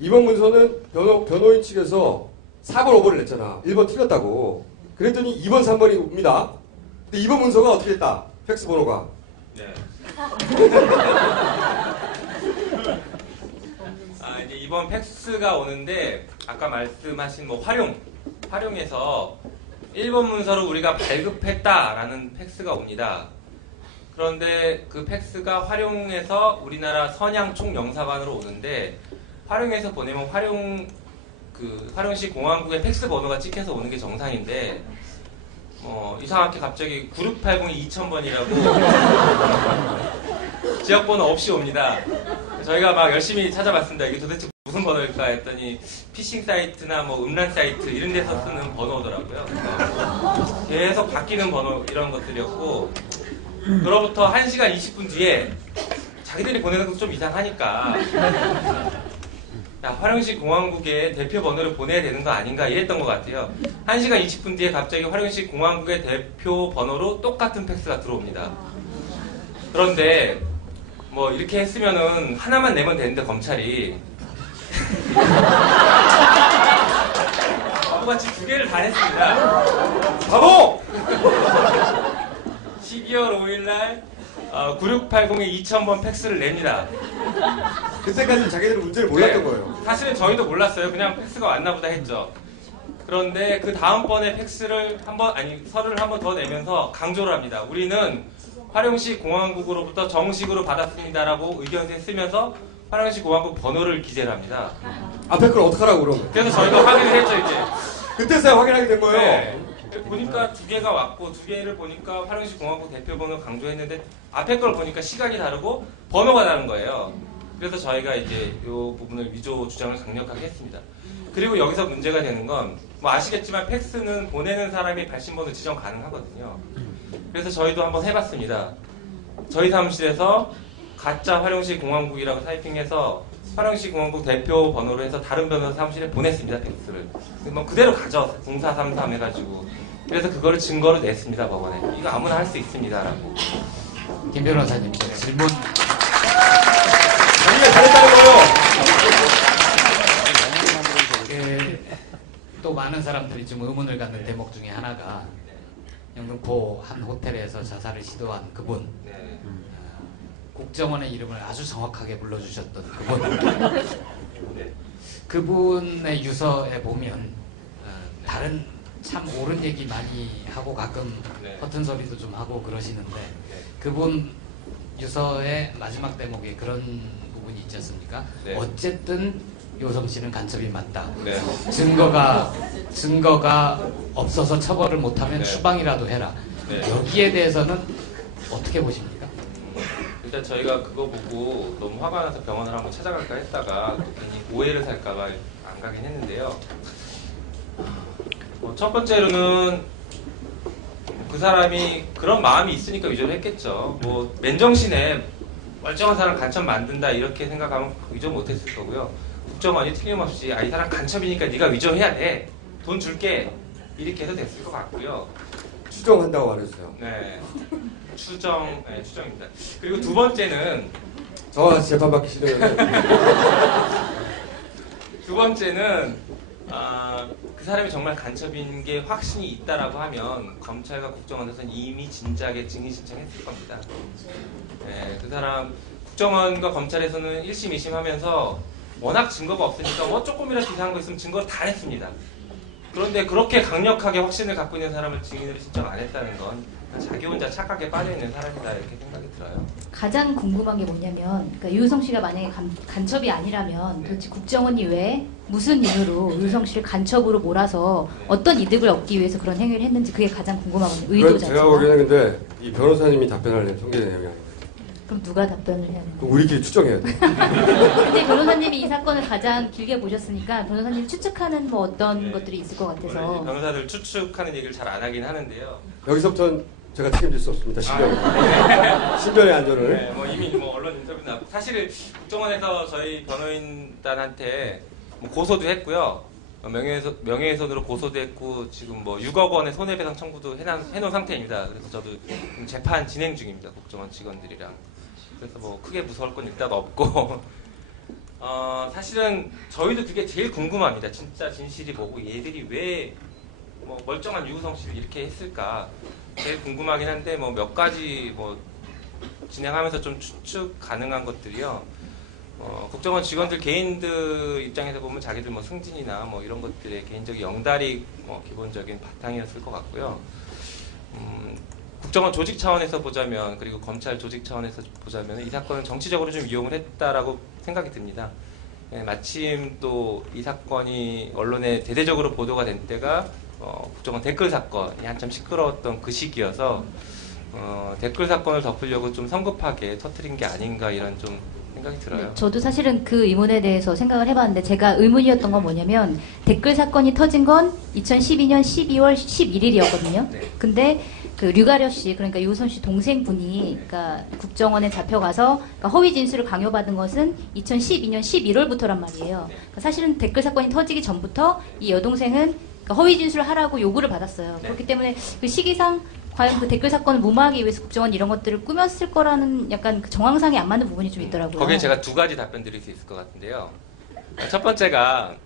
문서는 변호인 측에서 4번, 5번을 냈잖아. 1번 틀렸다고. 그랬더니 2번, 3번이 옵니다. 근데 2번 문서가 어떻게 됐다? 팩스 번호가. 네. 이제 이번 팩스가 오는데 아까 말씀하신 뭐 활용해서 1번 문서로 우리가 발급했다라는 팩스가 옵니다. 그런데 그 팩스가 활용해서 우리나라 선양 총영사관으로 오는데 활용해서 보내면 활용시 공항국의 팩스 번호가 찍혀서 오는 게 정상인데 이상하게 갑자기 9680이 2000번이라고 지역번호 없이 옵니다. 저희가 막 열심히 찾아봤습니다. 이게 도대체 무슨 번호일까 했더니 피싱 사이트나 뭐 음란 사이트 이런 데서 쓰는 번호더라고요. 계속 바뀌는 번호 이런 것들이었고 그로부터 1시간 20분 뒤에 자기들이 보내는 것도 좀 이상하니까 활용시 공항국의 대표 번호를 보내야 되는 거 아닌가 이랬던 것 같아요. 1시간 20분 뒤에 갑자기 활용시 공항국의 대표 번호로 똑같은 팩스가 들어옵니다. 그런데 뭐 이렇게 했으면은 하나만 내면 되는데 검찰이 다 했습니다. 바보! 12월 5일날 9680에 2000번 팩스를 냅니다. 그때까지는 자기들은 문제를 몰랐던 거예요. 사실은 저희도 몰랐어요. 그냥 팩스가 왔나 보다 했죠. 그런데 그 다음번에 팩스를 서류를 한 번 더 내면서 강조를 합니다. 우리는 화령시 공항국으로부터 정식으로 받았습니다라고 의견서에 쓰면서 화령시 공항국 번호를 기재를 합니다. 앞에 걸 어떡하라고 그러면. 그래서 저희도 확인을 했죠, 이제. 그때서야 확인하게 된 거예요. 네. 보니까 두 개가 왔고 두 개를 보니까 화령시 공항국 대표번호 강조했는데 앞에 걸 보니까 시간이 다르고 번호가 다른 거예요. 그래서 저희가 이제 이 부분을 위조 주장을 강력하게 했습니다. 그리고 여기서 문제가 되는 건 뭐 아시겠지만 팩스는 보내는 사람이 발신번호 지정 가능하거든요. 그래서 저희도 한번 해봤습니다. 저희 사무실에서 가짜 화령시 공항국이라고 타이핑해서 화령시 공항국 대표 번호로 해서 다른 변호사 사무실에 보냈습니다. 팩스를. 뭐 그대로 가져 0433 해가지고. 그래서 그거를 증거로 냈습니다. 법원에. 이거 아무나 할 수 있습니다라고. 김 변호사님 질문. 자기가 잘했다는 거예요. 또 많은 사람들이 좀 의문을 갖는 대목 중에 하나가 영등포 한 호텔에서 자살을 시도한 그분, 국정원의 이름을 아주 정확하게 불러주셨던 그분, 그분의 유서에 보면 다른 참 옳은 얘기 많이 하고 가끔 허튼 소리도 좀 하고 그러시는데 그분 유서의 마지막 대목에 그런 부분이 있지 않습니까? 네. 어쨌든 요성 씨는 간첩이 맞다. 네. 증거가 없어서 처벌을 못하면 추방이라도 해라. 네. 여기에 대해서는 어떻게 보십니까? 일단 저희가 그거 보고 너무 화가 나서 병원을 한번 찾아갈까 했다가 또 괜히 오해를 살까봐 안 가긴 했는데요. 첫 번째로는 그 사람이 그런 마음이 있으니까 위조를 했겠죠. 뭐 맨정신에 멀쩡한 사람 간첩 만든다 이렇게 생각하면 위조 못했을 거고요. 국정원이 틀림없이 이 사람 간첩이니까 네가 위조해야 돼. 돈 줄게. 이렇게 해서 됐을 것 같고요. 추정한다고 말했어요. 네. 추정입니다. 그리고 두 번째는 저와 같이 재판받기 싫으면 두 번째는 그 사람이 정말 간첩인 게 확신이 있다라고 하면 검찰과 국정원에서는 이미 진작에 증인 신청했을 겁니다. 네, 그 사람 국정원과 검찰에서는 1심, 2심 하면서 워낙 증거가 없으니까 뭐 조금이라도 이상한 거 있으면 증거를 다 냈습니다. 그런데 그렇게 강력하게 확신을 갖고 있는 사람을 증인으로 신청 안 했다는 건 자기 혼자 착각에 빠져있는 사람이다 이렇게 생각이 들어요. 가장 궁금한 게 뭐냐면 그러니까 유성 씨가 만약에 간첩이 아니라면 도대체 국정원이 왜 무슨 이유로 유성 씨를 간첩으로 몰아서 어떤 이득을 얻기 위해서 그런 행위를 했는지 그게 가장 궁금하거든요. 의도 자체가. 제가 보기에는 근데 이 변호사님이 답변하려면 통계 내용이 아니에요. 그럼 누가 답변을 해야 되나요? 우리끼리 추정해야 돼. 근데 변호사님이 이 사건을 가장 길게 보셨으니까 변호사님 추측하는 뭐 어떤 것들이 있을 것 같아서. 변호사들 추측하는 얘기를 잘 안 하긴 하는데요. 여기서부터는 제가 책임질 수 없습니다. 신변의 안전을. 네, 뭐 이미 뭐 언론 인터뷰나 사실 국정원에서 저희 변호인단한테 뭐 고소도 했고요. 명예훼손으로 고소도 했고 지금 뭐 6억 원의 손해배상 청구도 해놓은 상태입니다. 그래서 저도 지금 재판 진행 중입니다. 국정원 직원들이랑. 그래서 뭐 크게 무서울 건 일단 없고 사실은 저희도 그게 제일 궁금합니다. 진짜 진실이 뭐고 얘들이 왜 뭐 멀쩡한 유우성 씨를 이렇게 했을까 제일 궁금하긴 한데 뭐 몇 가지 뭐 진행하면서 좀 추측 가능한 것들이요. 국정원 직원들 개인들 입장에서 보면 자기들 뭐 승진이나 뭐 이런 것들의 개인적인 영달이 뭐 기본적인 바탕이었을 것 같고요. 국정원 조직 차원에서 보자면 그리고 검찰 조직 차원에서 보자면 이 사건은 정치적으로 좀 이용을 했다라고 생각이 듭니다. 예, 마침 또 이 사건이 언론에 대대적으로 보도가 된 때가 국정원 댓글 사건이 한참 시끄러웠던 그 시기여서 댓글 사건을 덮으려고 좀 성급하게 터뜨린 게 아닌가 이런 좀 생각이 들어요. 네, 저도 사실은 그 의문에 대해서 생각을 해봤는데 제가 의문이었던 건 뭐냐면 댓글 사건이 터진 건 2012년 12월 11일이었거든요. 네. 근데 그 류가려 씨 그러니까 유우성 씨 동생분이 그러니까 국정원에 잡혀가서 그러니까 허위 진술을 강요받은 것은 2012년 11월부터란 말이에요. 그러니까 사실은 댓글 사건이 터지기 전부터 이 여동생은 그러니까 허위 진술을 하라고 요구를 받았어요. 네. 그렇기 때문에 그 시기상 과연 그 댓글 사건을 무마하기 위해서 국정원 이런 것들을 꾸몄을 거라는 약간 그 정황상이 안 맞는 부분이 좀 있더라고요. 거기에 제가 두 가지 답변 드릴 수 있을 것 같은데요. 첫 번째가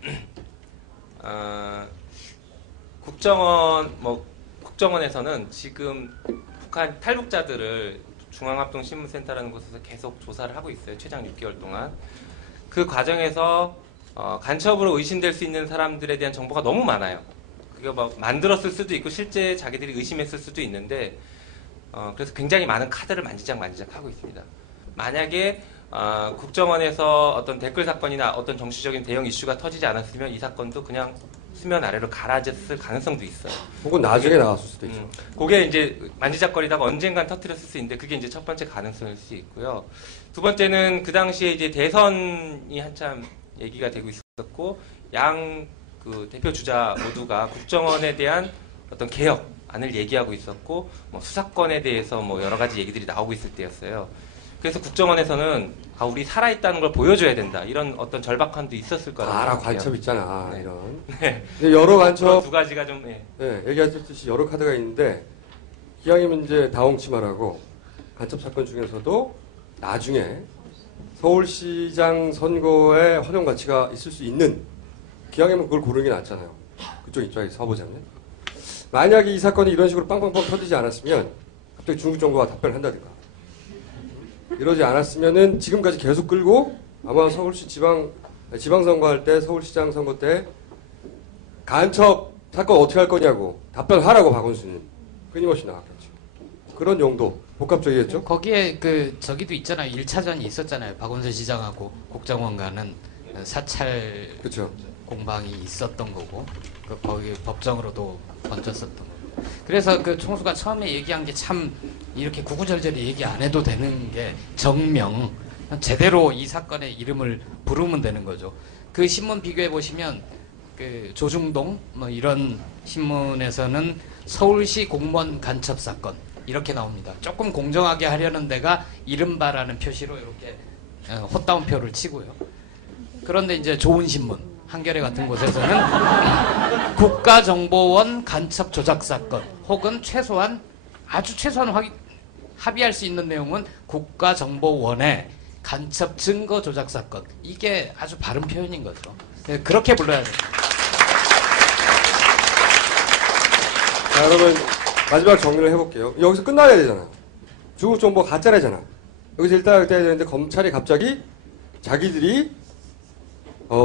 국정원에서는 지금 북한 탈북자들을 중앙합동신문센터라는 곳에서 계속 조사를 하고 있어요. 최장 6개월 동안. 그 과정에서 간첩으로 의심될 수 있는 사람들에 대한 정보가 너무 많아요. 그게 막 만들었을 수도 있고 실제 자기들이 의심했을 수도 있는데 그래서 굉장히 많은 카드를 만지작 하고 있습니다. 만약에 국정원에서 어떤 댓글 사건이나 어떤 정치적인 대형 이슈가 터지지 않았으면 이 사건도 그냥 수면 아래로 가라졌을 가능성도 있어요. 혹은 나중에 나왔을 수도 있죠. 그게 이제 만지작거리다가 언젠간 터뜨렸을 수 있는데 그게 이제 첫 번째 가능성일 수 있고요. 두 번째는 그 당시에 이제 대선이 한참 얘기가 되고 있었고 양 그 대표 주자 모두가 국정원에 대한 어떤 개혁안을 얘기하고 있었고 뭐 수사권에 대해서 뭐 여러 가지 얘기들이 나오고 있을 때였어요. 그래서 국정원에서는 우리 살아있다는 걸 보여줘야 된다. 이런 어떤 절박함도 있었을 거라고 알아, 생각해요. 간첩 있잖아. 네. 이런. 네. 여러 간첩. 두 가지가 좀. 네. 네, 얘기하셨듯이 여러 카드가 있는데, 기왕이면 이제 다홍치마라고 간첩 사건 중에서도 나중에 서울시장 선거에 활용 가치가 있을 수 있는, 기왕이면 그걸 고르는 게 낫잖아요. 그쪽 입장에서 서보자면. 만약에 이 사건이 이런 식으로 빵빵빵 터지지 않았으면, 갑자기 중국 정부가 답변을 한다든가. 이러지 않았으면은 지금까지 계속 끌고 아마 서울시 지방선거 할 때 서울시장 선거 때 간첩 사건 어떻게 할 거냐고 답변하라고 박원순은 끊임없이 나왔겠죠. 그런 용도 복합적이겠죠. 거기에 저기도 있잖아요. 1차전이 있었잖아요. 박원순 시장하고 국정원 간은 사찰 그렇죠. 공방이 있었던 거고 거기 법정으로도 번졌었던 거고. 그래서 그 총수가 처음에 얘기한 게 참 이렇게 구구절절히 얘기 안 해도 되는 게 정명 제대로 이 사건의 이름을 부르면 되는 거죠. 그 신문 비교해 보시면 그 조중동 뭐 이런 신문에서는 서울시 공무원 간첩 사건 이렇게 나옵니다. 조금 공정하게 하려는 데가 이른바라는 표시로 이렇게 헛다운표를 치고요. 그런데 이제 좋은 신문 한겨레 같은 곳에서는 국가정보원 간첩 조작 사건 혹은 아주 최소한 합의할 수 있는 내용은 국가정보원의 간첩 증거 조작 사건. 이게 아주 바른 표현인 거죠. 그렇게 불러야 돼요. 자, 그러면 마지막 정리를 해볼게요. 여기서 끝나야 되잖아. 중국 정보 가짜래잖아. 여기서 일단 해야 되는데 검찰이 갑자기 자기들이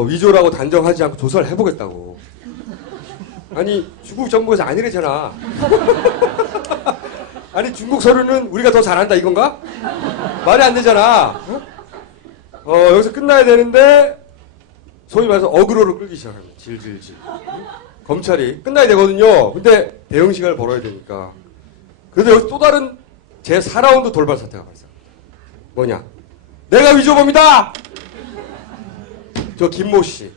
위조라고 단정하지 않고 조사를 해보겠다고. 아니 중국 정부에서 아니래잖아. 아니 중국 서류는 우리가 더 잘한다 이건가? 말이 안 되잖아. 여기서 끝나야 되는데 소위 말해서 어그로를 끌기 시작합니다. 질질질. 검찰이 끝나야 되거든요. 근데 대응 시간을 벌어야 되니까. 그래서 여기서 또 다른 제4라운드 돌발 사태가 발생. 뭐냐? 내가 위조범이다! 저 김모 씨.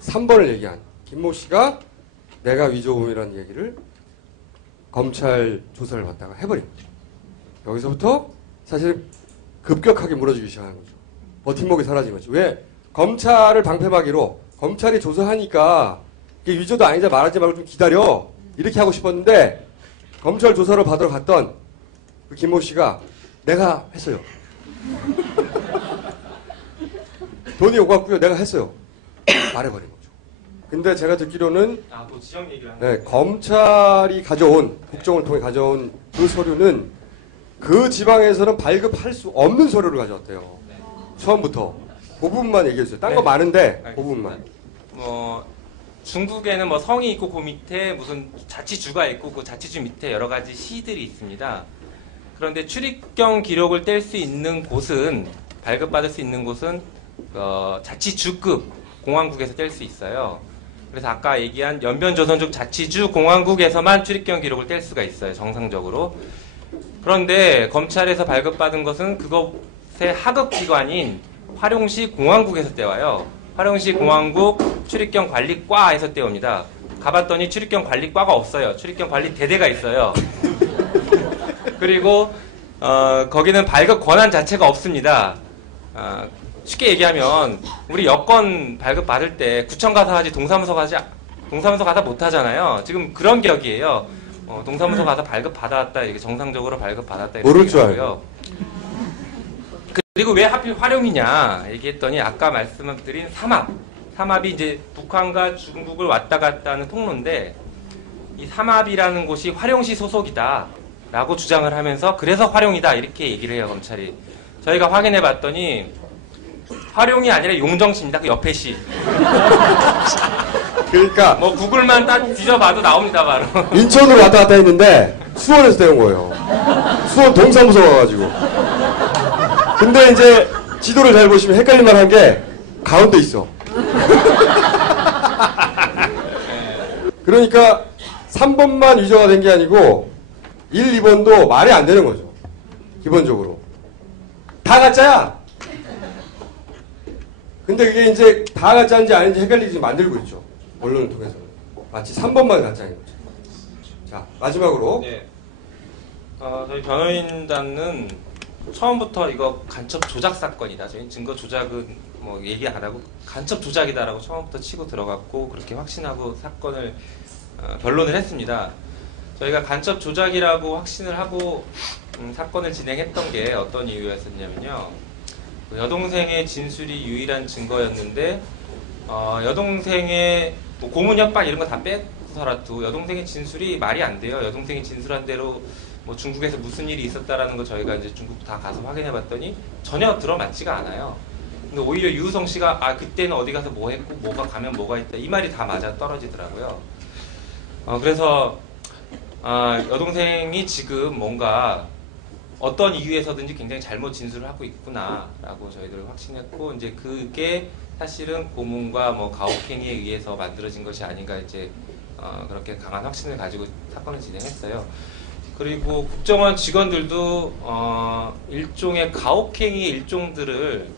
3번을 얘기한 김모 씨가 내가 위조범이라는 얘기를 검찰 조사를 받다가 해버린 거죠. 여기서부터 사실 급격하게 무너지기 시작하는 거죠. 버팀목이 사라진 거죠. 왜? 검찰을 방패막이로 검찰이 조사하니까 이게 위조도 아니다 말하지 말고 좀 기다려 이렇게 하고 싶었는데 검찰 조사를 받으러 갔던 그 김모 씨가 내가 했어요. 돈이 오갔고요. 내가 했어요. 말해버린 거죠. 근데 제가 듣기로는 또 지정 얘기를 네, 검찰이 가져온 국정을 통해 가져온 그 서류는 그 지방에서는 발급할 수 없는 서류를 가져왔대요. 네. 처음부터 그 부분만 얘기해주세요. 딴 거 네. 많은데 그 알겠습니다. 부분만. 중국에는 뭐 성이 있고 그 밑에 무슨 자치주가 있고 그 자치주 밑에 여러 가지 시들이 있습니다. 그런데 출입경 기록을 뗄 수 있는 곳은 발급받을 수 있는 곳은 자치주급 공항국에서 뗄 수 있어요. 그래서 아까 얘기한 연변조선족 자치주 공항국에서만 출입경 기록을 뗄 수가 있어요. 정상적으로. 그런데 검찰에서 발급받은 것은 그것의 하급기관인 화룡시 공항국에서 떼와요. 화룡시 공항국 출입경 관리과에서 떼옵니다. 가봤더니 출입경 관리과가 없어요. 출입경 관리 대대가 있어요. 그리고 거기는 발급 권한 자체가 없습니다. 쉽게 얘기하면 우리 여권 발급 받을 때 구청 가서 하지 동사무소 가서 못 하잖아요. 지금 그런 격이에요. 동사무소 가서 발급 받았다 이게 정상적으로 발급 받았다 이렇게 모를 줄 얘기하고요. 그리고 왜 하필 활용이냐 얘기했더니 아까 말씀드린 삼합이 이제 북한과 중국을 왔다 갔다 하는 통로인데 이 삼합이라는 곳이 화룡시 소속이다 라고 주장을 하면서 그래서 화룡이다 이렇게 얘기를 해요, 검찰이. 저희가 확인해 봤더니 화룡이 아니라 용정시입니다. 그 옆에 시. 그러니까 뭐 구글만 딱 뒤져봐도 나옵니다, 바로. 인천으로 왔다 갔다 했는데 수원에서 태운 거예요. 수원 동사무소 와가지고. 근데 이제 지도를 잘 보시면 헷갈릴만 한 게 가운데 있어. 그러니까 3번만 위조가 된 게 아니고 1, 2번도 말이 안 되는 거죠. 기본적으로. 다 가짜야. 근데 그게 이제 다 가짜인지 아닌지 헷갈리게 만들고 있죠. 언론을 통해서는. 마치 3번만 가짜인 거죠. 자, 마지막으로. 네. 저희 변호인단은 처음부터 이거 간첩 조작 사건이다. 저희 증거 조작은 뭐 얘기 안 하고 간첩 조작이다라고 처음부터 치고 들어갔고 그렇게 확신하고 사건을 변론을 했습니다. 저희가 간첩 조작이라고 확신을 하고 사건을 진행했던 게 어떤 이유였었냐면요. 여동생의 진술이 유일한 증거였는데 여동생의 뭐 고문 협박 이런 거 다 빼서라도 여동생의 진술이 말이 안 돼요. 여동생이 진술한 대로 뭐 중국에서 무슨 일이 있었다라는 거 저희가 이제 중국 다 가서 확인해 봤더니 전혀 들어맞지가 않아요. 근데 오히려 유우성 씨가 그때는 어디 가서 뭐 했고 뭐가 가면 뭐가 있다 이 말이 다 맞아 떨어지더라고요. 그래서 여동생이 지금 뭔가 어떤 이유에서든지 굉장히 잘못 진술을 하고 있구나라고 저희들 확신했고 이제 그게 사실은 고문과 뭐 가혹행위에 의해서 만들어진 것이 아닌가 이제 그렇게 강한 확신을 가지고 사건을 진행했어요. 그리고 국정원 직원들도 일종의 가혹행위 일종들을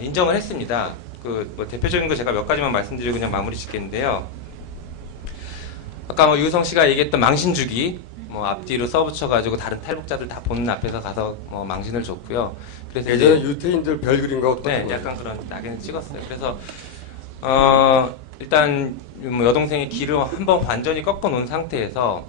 인정을 했습니다. 뭐 대표적인 거 제가 몇 가지만 말씀드리고 그냥 마무리 짓겠는데요. 아까 뭐 유성 씨가 얘기했던 망신주기, 뭐 앞뒤로 써붙여가지고 다른 탈북자들 다 보는 앞에서 가서 뭐 망신을 줬고요. 그래서 예전에 유태인들 별 그린 거 네, 약간 그런 낙인을 찍었어요. 그래서 일단 뭐 여동생의 길을 한번 완전히 꺾어 놓은 상태에서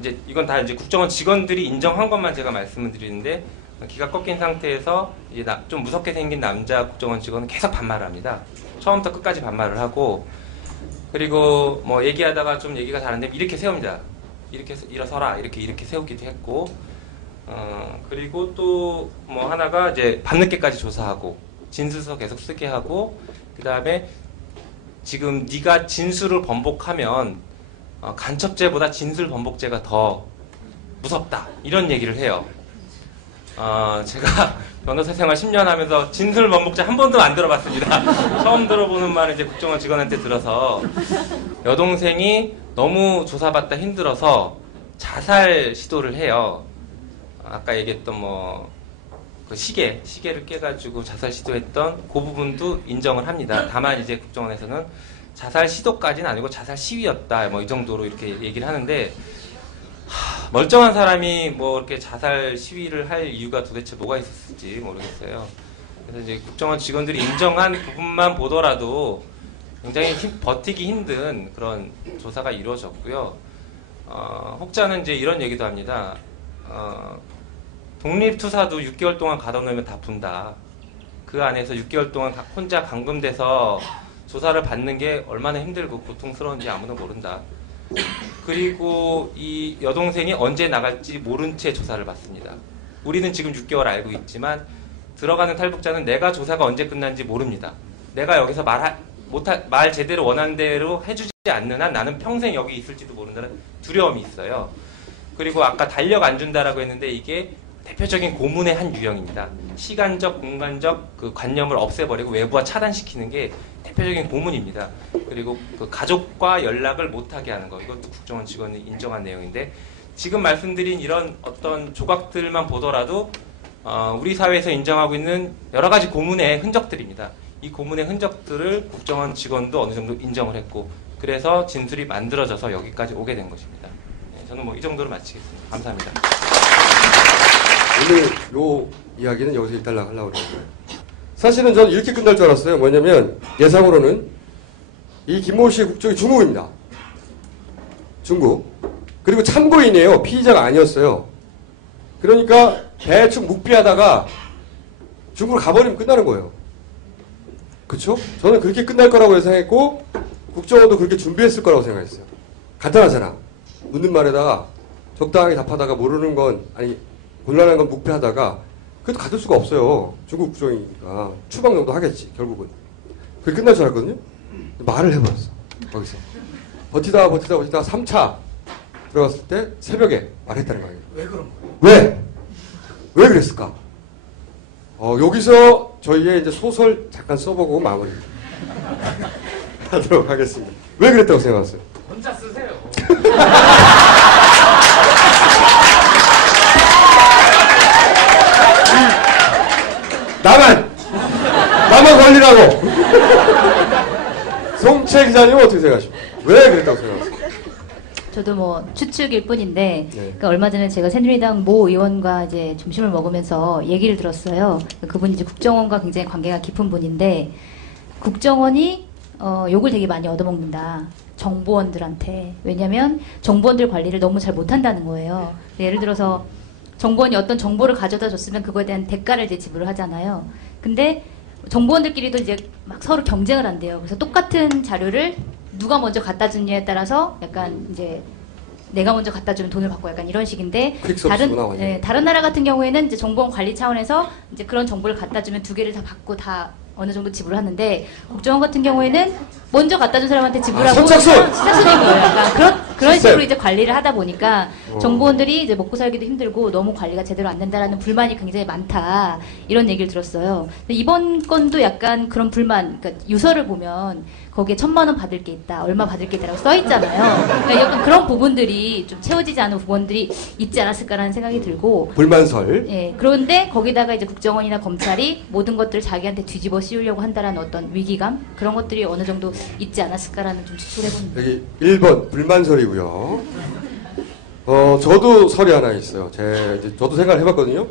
이제 이건 다 이제 국정원 직원들이 인정한 것만 제가 말씀을 드리는데 기가 꺾인 상태에서 이제 좀 무섭게 생긴 남자 국정원 직원은 계속 반말을 합니다. 처음부터 끝까지 반말을 하고 그리고 뭐 얘기하다가 좀 얘기가 잘 안 되면 이렇게 세웁니다. 이렇게 일어서라 이렇게 세우기도 했고 그리고 또 뭐 하나가 이제 밤늦게까지 조사하고 진술서 계속 쓰게 하고 그 다음에 지금 네가 진술을 번복하면 간첩죄보다 진술 번복죄가 더 무섭다 이런 얘기를 해요. 제가 변호사 생활 10년 하면서 진술 번복죄 한 번도 안 들어봤습니다. 처음 들어보는 말을 이제 국정원 직원한테 들어서 여동생이 너무 조사받다 힘들어서 자살 시도를 해요. 아까 얘기했던 뭐 그 시계를 깨가지고 자살 시도했던 그 부분도 인정을 합니다. 다만 이제 국정원에서는 자살 시도까지는 아니고 자살 시위였다 뭐 이 정도로 이렇게 얘기를 하는데 멀쩡한 사람이 뭐 이렇게 자살 시위를 할 이유가 도대체 뭐가 있었을지 모르겠어요. 그래서 이제 국정원 직원들이 인정한 부분만 보더라도 굉장히 버티기 힘든 그런 조사가 이루어졌고요. 혹자는 이제 이런 얘기도 합니다. 독립투사도 6개월 동안 가둬놓으면 다 분다. 그 안에서 6개월 동안 혼자 감금돼서 조사를 받는 게 얼마나 힘들고 고통스러운지 아무도 모른다. 그리고 이 여동생이 언제 나갈지 모른 채 조사를 받습니다. 우리는 지금 6개월 알고 있지만 들어가는 탈북자는 내가 조사가 언제 끝난지 모릅니다. 내가 여기서 말 제대로 원하는 대로 해주지 않는 한 나는 평생 여기 있을지도 모른다는 두려움이 있어요. 그리고 아까 달력 안 준다라고 했는데 이게 대표적인 고문의 한 유형입니다. 시간적, 공간적 그 관념을 없애버리고 외부와 차단시키는 게 대표적인 고문입니다. 그리고 그 가족과 연락을 못하게 하는 거 이것도 국정원 직원이 인정한 내용인데 지금 말씀드린 이런 어떤 조각들만 보더라도 우리 사회에서 인정하고 있는 여러 가지 고문의 흔적들입니다. 이 고문의 흔적들을 국정원 직원도 어느 정도 인정을 했고 그래서 진술이 만들어져서 여기까지 오게 된 것입니다. 네, 저는 뭐 이 정도로 마치겠습니다. 감사합니다. 오늘 요 이야기는 여기서 일단락 하려고 그랬어요. 사실은 저는 이렇게 끝날 줄 알았어요. 뭐냐면 예상으로는 이 김모 씨의 국적이 중국입니다. 중국. 그리고 참고인이에요. 피의자가 아니었어요. 그러니까 대충 묵비하다가 중국으로 가버리면 끝나는 거예요. 그쵸? 저는 그렇게 끝날 거라고 예상했고 국정원도 그렇게 준비했을 거라고 생각했어요. 간단하잖아. 묻는 말에다가 적당하게 답하다가 모르는 건, 아니, 곤란한 건 묵패하다가, 그래도 가둘 수가 없어요. 중국 국정이니까. 추방 정도 하겠지, 결국은. 그게 끝날 줄 알았거든요? 말을 해버렸어. 거기서. 버티다가 3차 들어갔을 때 새벽에 말했다는 거예요. 왜 그런 거예요? 왜? 왜 그랬을까? 여기서 저희의 이제 소설 잠깐 써보고 마무리 하도록 하겠습니다. 왜 그랬다고 생각하세요? 혼자 쓰세요. 나만 걸리라고. 송채 기자님은 어떻게 생각하십니까? 왜 그랬다고 생각하세요? 저도 뭐 추측일 뿐인데, 네. 그러니까 얼마 전에 제가 새누리당 모 의원과 이제 점심을 먹으면서 얘기를 들었어요. 그분이 이제 국정원과 굉장히 관계가 깊은 분인데, 국정원이 욕을 되게 많이 얻어먹는다. 정보원들한테. 왜냐면 정보원들 관리를 너무 잘 못한다는 거예요. 예를 들어서 정보원이 어떤 정보를 가져다 줬으면 그거에 대한 대가를 이제 지불을 하잖아요. 근데 정보원들끼리도 이제 막 서로 경쟁을 한대요. 그래서 똑같은 자료를 누가 먼저 갖다 주느냐에 따라서 약간 이제 내가 먼저 갖다 주면 돈을 받고 약간 이런 식인데, 다른 나라 같은 경우에는 이제 정보원 관리 차원에서 이제 그런 정보를 갖다 주면 두 개를 다 받고 다 어느 정도 지불을 하는데, 국정원 같은 경우에는 먼저 갖다 준 사람한테 지불하고 선착순인 거예요. 약간 그런 식으로 이제 관리를 하다 보니까 정보원들이 이제 먹고 살기도 힘들고 너무 관리가 제대로 안 된다라는 불만이 굉장히 많다, 이런 얘기를 들었어요. 이번 건도 약간 그런 불만, 그러니까 유서를 보면 거기에 1,000만 원 받을 게 있다, 얼마 받을 게 있다라고 써 있잖아요. 그러니까 약간 그런 부분들이 좀 채워지지 않은 부분들이 있지 않았을까라는 생각이 들고, 불만설. 예, 그런데 거기다가 이제 국정원이나 검찰이 모든 것들을 자기한테 뒤집어 씌우려고 한다라는 어떤 위기감, 그런 것들이 어느 정도 있지 않았을까라는 좀 추측을 해봅니다. 여기 1번 불만설이고요. 저도 설이 하나 있어요. 저도 생각을 해봤거든요.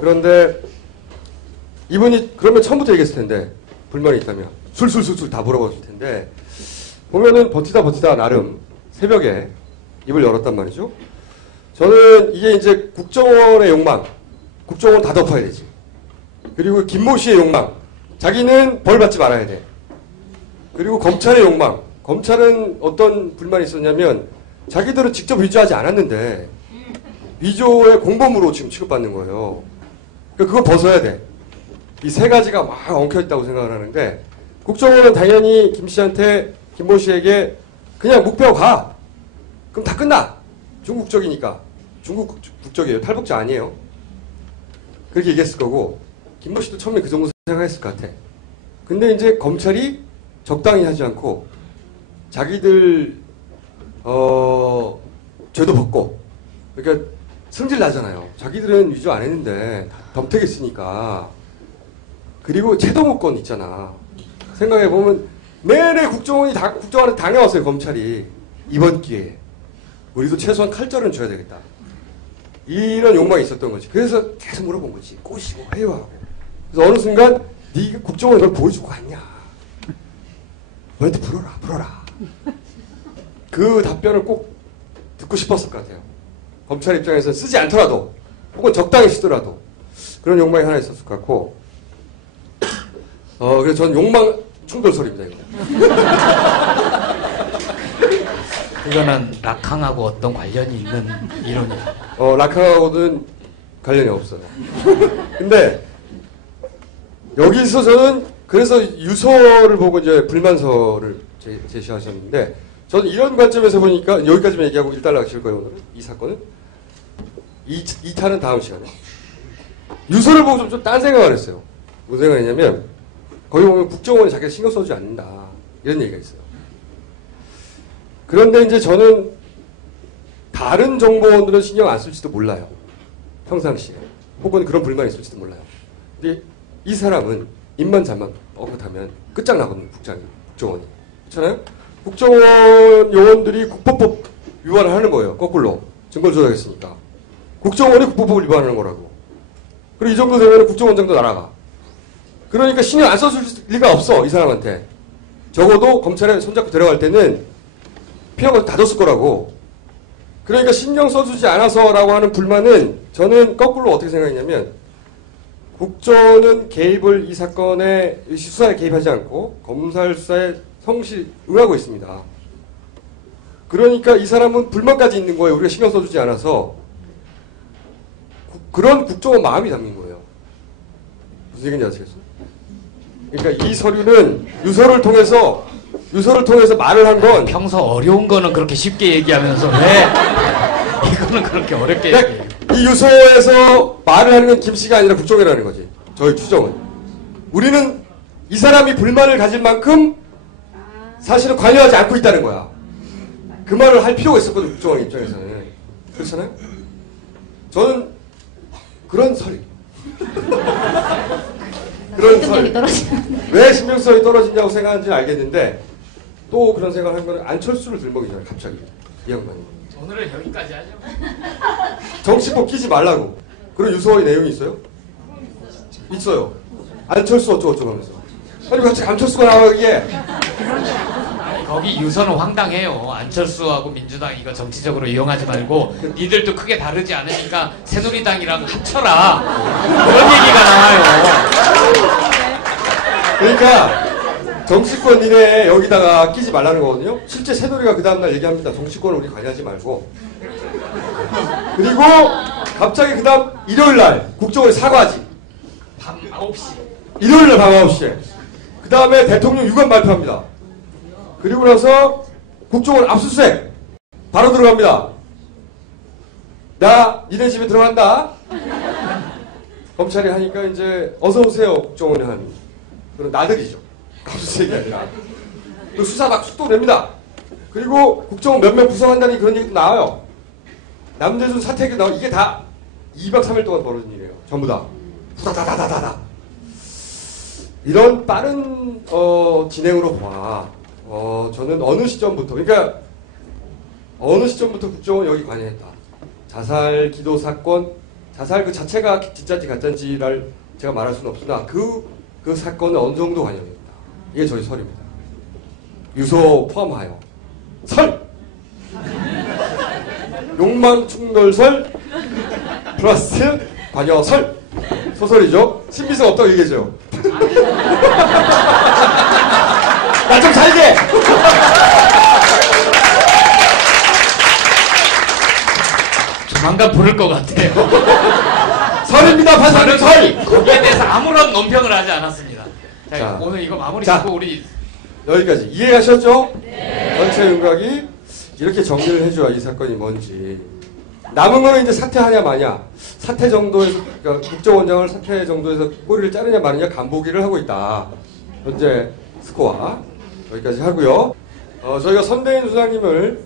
그런데 이분이 그러면 처음부터 얘기했을 텐데, 불만이 있다면 술술술술 다 물어봤을 텐데, 보면은 버티다 나름 새벽에 입을 열었단 말이죠. 저는 이게 이제 국정원의 욕망, 국정원 다 덮어야 되지. 그리고 김모 씨의 욕망, 자기는 벌 받지 말아야 돼. 그리고 검찰의 욕망, 검찰은 어떤 불만이 있었냐면 자기들은 직접 위조하지 않았는데 위조의 공범으로 지금 취급받는 거예요. 그러니까 그걸 벗어야 돼. 이 세 가지가 막 엉켜있다고 생각을 하는데, 국정원은 당연히 김 씨한테, 김모 씨에게 그냥 묵배하고 가. 그럼 다 끝나. 중국 국적이니까. 중국 국적이에요. 탈북자 아니에요. 그렇게 얘기했을 거고, 김모 씨도 처음에 그 정도 생각했을 것 같아. 근데 이제 검찰이 적당히 하지 않고 자기들 죄도 벗고, 그러니까 승질 나잖아요. 자기들은 위조 안 했는데 덤태겠으니까. 그리고 채도무권 있잖아. 생각해보면 내내 국정원한테 당해왔어요, 검찰이. 이번 기회에 우리도 최소한 칼절은 줘야 되겠다, 이런 욕망이 있었던 거지. 그래서 계속 물어본 거지. 꼬시고 회유하고. 그래서 어느 순간 네가 국정원에 널 보여주고 갔냐, 너한테 불어라. 그 답변을 꼭 듣고 싶었을 것 같아요. 검찰 입장에서 쓰지 않더라도 혹은 적당히 쓰더라도 그런 욕망이 하나 있었을 것 같고, 그래서 전 욕망 충돌설입니다, 이거. 이거는 락항하고 어떤 관련이 있는 이론이에요? 락항하고는 관련이 없어요. 근데 여기서 저는 그래서 유서를 보고 이제 불만설을 제시하셨는데, 저는 이런 관점에서 보니까 여기까지만 얘기하고 1달러 하실 거예요, 오늘은. 이 사건은. 2타는 다음 시간에. 유서를 보고 좀 딴 생각을 했어요. 무슨 생각을 했냐면, 거기 보면 국정원이 자기가 신경 써주지 않는다, 이런 얘기가 있어요. 그런데 이제 저는 다른 정보원들은 신경 안 쓸지도 몰라요, 평상시에. 혹은 그런 불만이 있을지도 몰라요. 근데 이 사람은 입만 잠만 뻥긋하면 끝장나거든요, 국정원이. 그렇잖아요? 국정원 요원들이 국법법 위반을 하는 거예요, 거꾸로. 증거를 조작했으니까. 국정원이 국법법을 위반하는 거라고. 그리고 이 정도 되면 국정원장도 날아가. 그러니까 신경 안 써줄 리가 없어, 이 사람한테. 적어도 검찰에 손잡고 데려갈 때는 피하고 닫았을 거라고. 그러니까 신경 써주지 않아서라고 하는 불만은 저는 거꾸로 어떻게 생각했냐면, 국정원은 이 사건의 수사에 개입하지 않고 검찰 수사에 성실히 응하고 있습니다. 그러니까 이 사람은 불만까지 있는 거예요. 우리가 신경 써주지 않아서. 그런 국정원 마음이 담긴 거예요. 무슨 얘기인지 아시겠어요? 그러니까 이 서류는 유서를 통해서 말을 한 건 평소 어려운 거는 그렇게 쉽게 얘기하면서 왜 이거는 그렇게 어렵게 얘기해요? 이 유서에서 말을 하는 건 김 씨가 아니라 국정원이라는 거지. 저희 추정은. 우리는 이 사람이 불만을 가질 만큼 사실은 관여하지 않고 있다는 거야. 그 말을 할 필요가 있었거든, 국정원 입장에서는. 그렇잖아요? 저는 그런 설이. 그런 설. 왜 신빙성이 떨어지냐고 생각하는지는 알겠는데, 또 그런 생각을 한 거는 안철수를 들먹이잖아요, 갑자기. 이 양반이. 오늘은 여기까지 하죠. 정치법 끼지 말라고. 그런 유서의 내용이 있어요? 있어요. 안철수 어쩌고저쩌고 하면서. 아니, 갑자기 안철수가 나와, 이게. 거기 유서는 황당해요. 안철수하고 민주당 이거 정치적으로 이용하지 말고 니들도 크게 다르지 않으니까 새누리당이랑 합쳐라. 그런 얘기가 나와요. 그러니까 정치권 니네 여기다가 끼지 말라는 거거든요. 실제 새누리가 그 다음날 얘기합니다. 정치권을 우리 관여하지 말고. 그리고 갑자기 그 다음 일요일날 국정원에 사과하지. 밤 9시. 일요일날 밤 9시에. 그 다음에 대통령 유감 발표합니다. 그리고 나서 국정원 압수수색 바로 들어갑니다. 나 니네 집에 들어간다. 검찰이 하니까 이제 어서 오세요 국정원이 한 그런 나들이죠. 압수수색이 아니라. 그 수사 막 속도 냅니다. 그리고 국정원 몇몇 구성한다니 그런 얘기도 나와요. 남재준 사퇴기 나와. 이게 다 2박 3일 동안 벌어진 일이에요. 전부 다. 후다다다다다다. 이런 빠른 진행으로 봐. 저는 어느 시점부터, 그러니까 어느 시점부터 국정원 여기 관여했다. 자살 기도 사건, 자살 그 자체가 진짜인지 가짜인지를 제가 말할 수는 없으나 그 사건은 어느 정도 관여했다. 이게 저희 설입니다. 유서 포함하여 설! 욕망 충돌설 플러스 관여설 소설이죠. 신비성 없다고 얘기해줘요. 나 좀 살게! 조만간 부를 것 같아요. 설입니다, 판사님 설! 거기에 대해서 아무런 논평을 하지 않았습니다. 자, 오늘 이거 마무리 자, 짓고 우리 여기까지 이해하셨죠? 네. 전체 윤곽이 이렇게 정리를 해줘야 이 사건이 뭔지. 남은 거는 이제 사퇴하냐 마냐. 사퇴 정도에서, 그러니까 국정원장을 사퇴 정도에서 꼬리를 자르냐 마느냐 간보기를 하고 있다. 현재 스코어 여기까지 하고요. 저희가 선대인 수장님을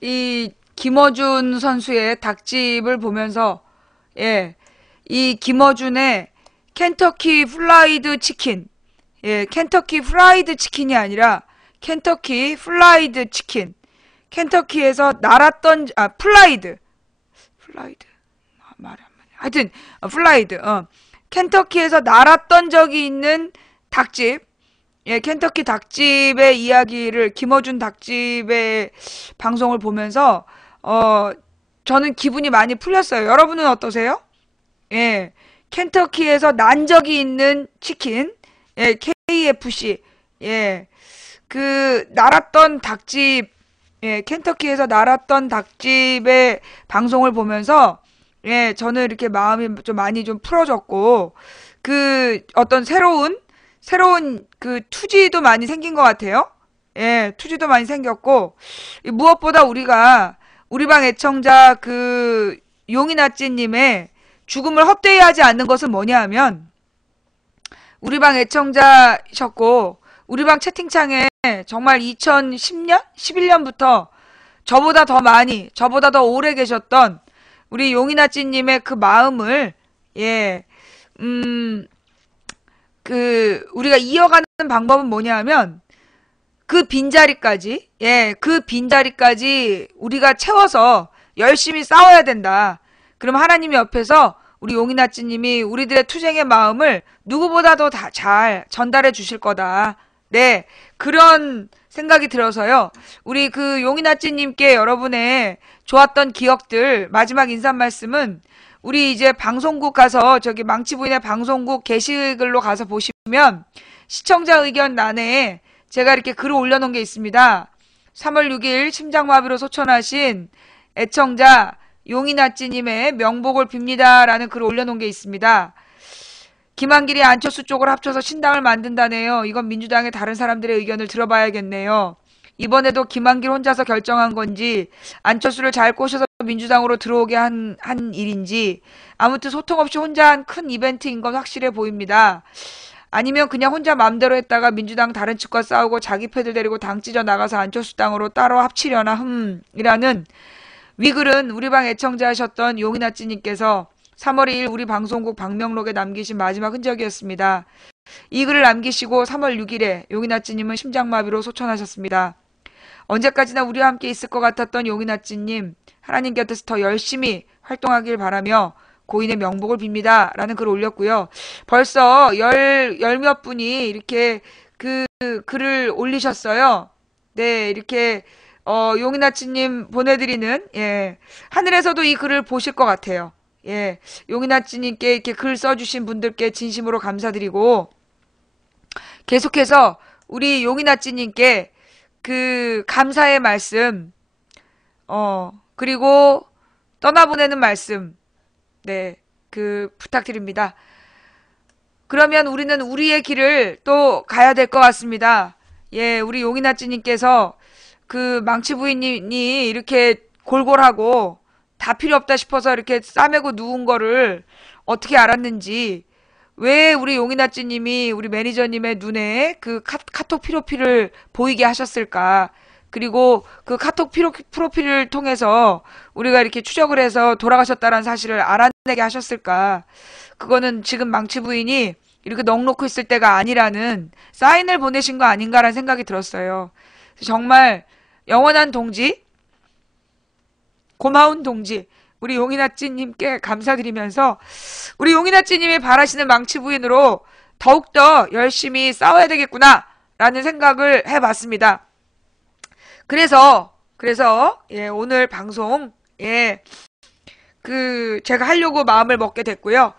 이 김어준 선수의 닭집을 보면서 이 김어준의 켄터키 프라이드 치킨, 켄터키 프라이드 치킨이 아니라 켄터키 플라이드 치킨, 켄터키에서 날았던 플라이드 말이 안 맞네. 하여튼 플라이드 켄터키에서 날았던 적이 있는 닭집, 켄터키 닭집의 이야기를 김어준 닭집의 방송을 보면서 저는 기분이 많이 풀렸어요. 여러분은 어떠세요? 켄터키에서 난 적이 있는 치킨, KFC, 그 날았던 닭집, 켄터키에서 날았던 닭집의 방송을 보면서 저는 이렇게 마음이 좀 많이 좀 풀어졌고, 그 어떤 새로운 그 투지도 많이 생긴 것 같아요. 투지도 많이 생겼고, 무엇보다 우리 방 애청자 그 용이나찌님의 죽음을 헛되이 하지 않는 것은 뭐냐 하면, 우리 방 애청자셨고, 우리 방 채팅창에 정말 2010년? 11년부터 저보다 더 많이, 저보다 더 오래 계셨던 우리 용이나찌님의 그 마음을, 우리가 이어가는 방법은 뭐냐 하면, 그 빈자리까지, 그 빈자리까지 우리가 채워서 열심히 싸워야 된다. 그럼 하나님이 옆에서 우리 용이나찌님이 우리들의 투쟁의 마음을 누구보다도 다 잘 전달해 주실 거다. 그런 생각이 들어서요. 우리 그 용이나찌님께 여러분의 좋았던 기억들, 마지막 인사 말씀은 우리 이제 방송국 가서 저기 망치부인의 방송국 게시글로 가서 보시면 시청자 의견란에 제가 이렇게 글을 올려놓은 게 있습니다. 3월 6일 심장마비로 소천하신 애청자 용이나찌님의 명복을 빕니다 라는 글을 올려놓은 게 있습니다. 김한길이 안철수 쪽을 합쳐서 신당을 만든다네요. 이건 민주당의 다른 사람들의 의견을 들어봐야겠네요. 이번에도 김한길 혼자서 결정한 건지 안철수를 잘 꼬셔서 민주당으로 들어오게 한 일인지 아무튼 소통 없이 혼자 한 큰 이벤트인 건 확실해 보입니다. 아니면 그냥 혼자 맘대로 했다가 민주당 다른 측과 싸우고 자기 패들 데리고 당 찢어 나가서 안철수 당으로 따로 합치려나 이라는 위글은 우리방 애청자하셨던 용이나찌님께서 3월 2일 우리 방송국 방명록에 남기신 마지막 흔적이었습니다. 이 글을 남기시고 3월 6일에 용이나찌님은 심장마비로 소천하셨습니다. 언제까지나 우리와 함께 있을 것 같았던 용이나찌님, 하나님 곁에서 더 열심히 활동하길 바라며 고인의 명복을 빕니다 라는 글을 올렸고요. 벌써 열몇 분이 이렇게 그 글을 올리셨어요. 네, 이렇게 용이나찌님 보내드리는, 예, 하늘에서도 이 글을 보실 것 같아요. 예, 용이나찌님께 이렇게 글 써주신 분들께 진심으로 감사드리고, 계속해서 우리 용이나찌님께 그 감사의 말씀, 그리고 떠나보내는 말씀, 네, 부탁드립니다. 그러면 우리는 우리의 길을 또 가야 될 것 같습니다. 예, 우리 용이나찌님께서 그 망치부인이 이렇게 골골하고 다 필요 없다 싶어서 이렇게 싸매고 누운 거를 어떻게 알았는지, 왜 우리 용이나찌님이 우리 매니저님의 눈에 그 카톡 프로필을 보이게 하셨을까? 그리고 그 카톡 프로필을 통해서 우리가 이렇게 추적을 해서 돌아가셨다는 사실을 알아내게 하셨을까? 그거는 지금 망치부인이 이렇게 넋놓고 있을 때가 아니라는 사인을 보내신 거 아닌가라는 생각이 들었어요. 정말 영원한 동지, 고마운 동지, 우리 용이나찌님께 감사드리면서 우리 용이나찌님이 바라시는 망치부인으로 더욱더 열심히 싸워야 되겠구나 라는 생각을 해봤습니다. 그래서 예, 오늘 방송, 예, 제가 하려고 마음을 먹게 됐고요.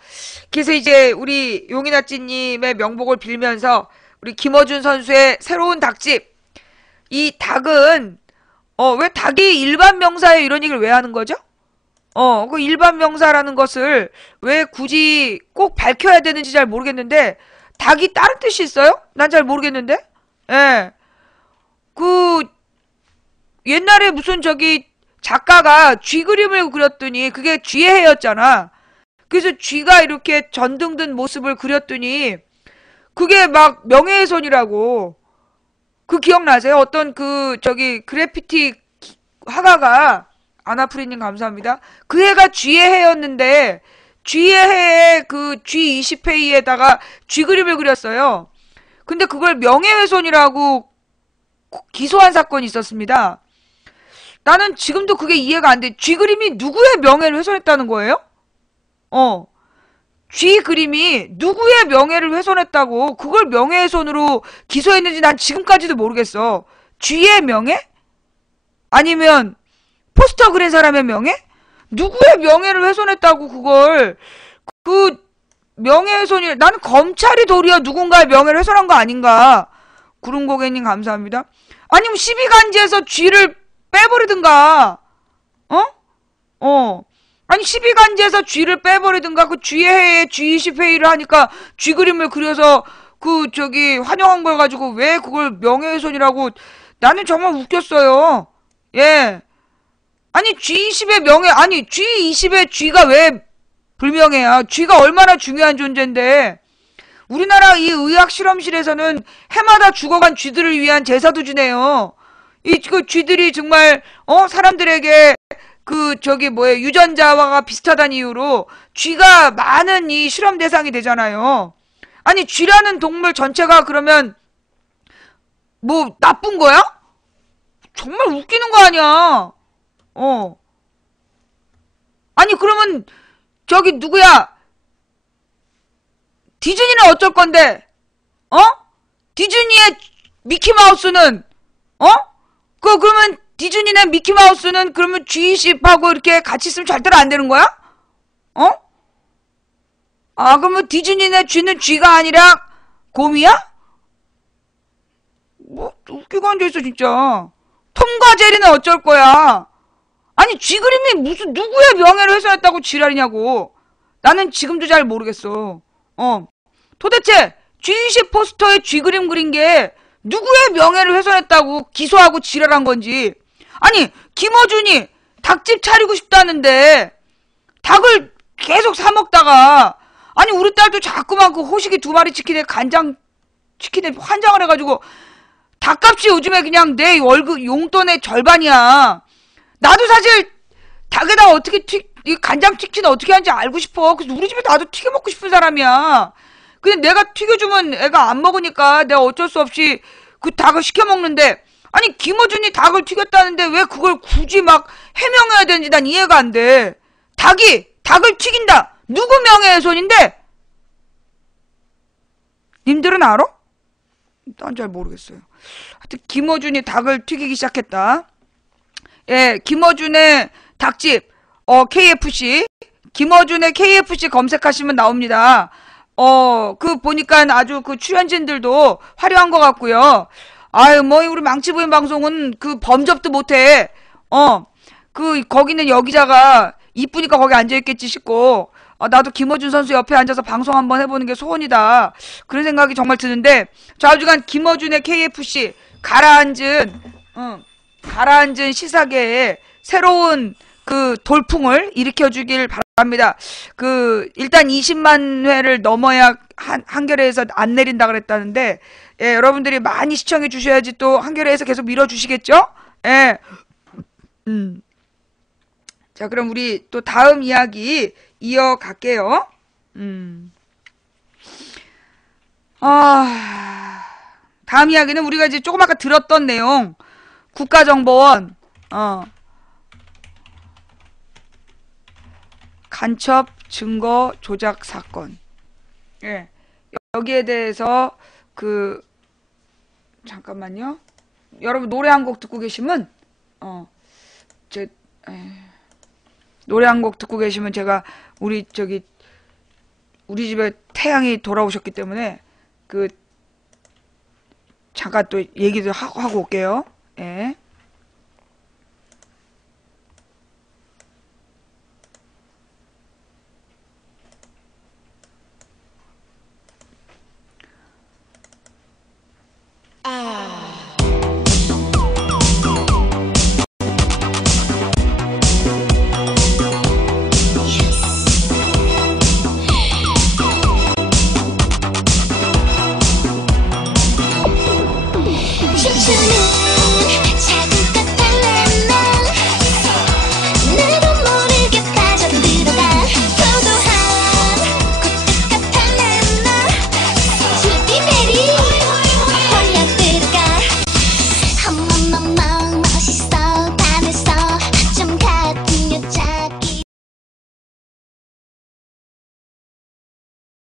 그래서 이제 우리 용이나찌님의 명복을 빌면서 우리 김어준 선수의 새로운 닭집, 이 닭은 왜 닭이 일반 명사에 이런 얘기를 왜 하는 거죠? 그 일반 명사라는 것을 왜 굳이 꼭 밝혀야 되는지 잘 모르겠는데, 닭이 다른 뜻이 있어요? 난 잘 모르겠는데? 예. 옛날에 무슨 작가가 쥐 그림을 그렸더니 그게 쥐의 해였잖아. 그래서 쥐가 이렇게 전등든 모습을 그렸더니 그게 막 명예훼손이라고. 그 기억나세요? 어떤 그래피티 화가가, 아나프리님 감사합니다. 그 해가 쥐의 해였는데 쥐의 해에 그 G20회에다가 쥐 그림을 그렸어요. 근데 그걸 명예훼손이라고 기소한 사건이 있었습니다. 나는 지금도 그게 이해가 안 돼. 쥐 그림이 누구의 명예를 훼손했다는 거예요? 쥐 그림이 누구의 명예를 훼손했다고 그걸 명예훼손으로 기소했는지 난 지금까지도 모르겠어. 쥐의 명예? 아니면 포스터 그린 사람의 명예? 누구의 명예를 훼손했다고 그걸 명예훼손이, 나는 검찰이 도리어 누군가의 명예를 훼손한 거 아닌가. 구름고개님 감사합니다. 아니면 시비간지에서 쥐를 빼버리든가, 아니, 시비간지에서 쥐를 빼버리든가, 그 쥐의 해에 G20회의를 하니까 쥐 그림을 그려서 환영한 걸 가지고 왜 그걸 명예훼손이라고, 나는 정말 웃겼어요. 예. 아니, G20의 명예, 아니, G20의 쥐가 왜 불명예야? 쥐가 얼마나 중요한 존재인데, 우리나라 이 의학 실험실에서는 해마다 죽어간 쥐들을 위한 제사도 지내요. 그 쥐들이 정말 사람들에게 유전자와 비슷하다는 이유로 쥐가 많은 이 실험 대상이 되잖아요. 아니, 쥐라는 동물 전체가 그러면 뭐 나쁜 거야? 정말 웃기는 거 아니야. 아니, 그러면 누구야? 디즈니는 어쩔 건데? 디즈니의 미키마우스는 그러면 디즈니나 미키마우스는 그러면 G20하고 이렇게 같이 있으면 절대로 안 되는 거야? 어? 아, 그러면 디즈니네 쥐는 쥐가 아니라 곰이야? 뭐 웃기고 앉아있어 진짜. 톰과 제리는 어쩔 거야? 아니 쥐 그림이 무슨 누구의 명예를 훼손했다고 지랄이냐고. 나는 지금도 잘 모르겠어. 도대체 쥐인식 포스터에 쥐 그림 그린 게 누구의 명예를 훼손했다고 기소하고 지랄한 건지. 아니 김어준이 닭집 차리고 싶다는데 닭을 계속 사 먹다가, 아니 우리 딸도 자꾸만 그 호식이 2마리 치킨에 간장 치킨에 환장을 해가지고 닭값이 요즘에 그냥 내 월급 용돈의 절반이야. 나도 사실 닭에다 어떻게 이 간장 치킨 어떻게 하는지 알고 싶어. 그래서 우리 집에 나도 튀겨 먹고 싶은 사람이야. 근데 내가 튀겨주면 애가 안 먹으니까 내가 어쩔 수 없이 그 닭을 시켜 먹는데, 아니 김어준이 닭을 튀겼다는데 왜 그걸 굳이 막 해명해야 되는지 난 이해가 안 돼. 닭을 튀긴다. 누구 명예훼손인데? 님들은 알아? 난 잘 모르겠어요. 하여튼 김어준이 닭을 튀기기 시작했다. 예, 김어준의 닭집 KFC, 김어준의 KFC 검색하시면 나옵니다. 그 보니까 아주 그 출연진들도 화려한 것 같고요. 아유, 뭐 우리 망치부인 방송은 그 범접도 못해. 거기는 여기자가 이쁘니까 거기 앉아있겠지 싶고, 나도 김어준 선수 옆에 앉아서 방송 한번 해보는 게 소원이다. 그런 생각이 정말 드는데, 좌우지간 김어준의 KFC 가라앉은 시사계에 새로운 그 돌풍을 일으켜주길 바랍니다. 일단 20만 회를 넘어야 한겨레에서 안 내린다 그랬다는데, 예, 여러분들이 많이 시청해 주셔야지 또 한겨레에서 계속 밀어주시겠죠? 예. 자, 그럼 우리 또 다음 이야기 이어갈게요. 다음 이야기는 우리가 이제 조금 아까 들었던 내용, 국가정보원, 간첩 증거 조작 사건. 예. 여기에 대해서 잠깐만요. 여러분 노래 한 곡 듣고 계시면, 노래 한 곡 듣고 계시면 제가 우리 집에 태양이 돌아오셨기 때문에 잠깐 또 얘기도 하고 올게요. 예.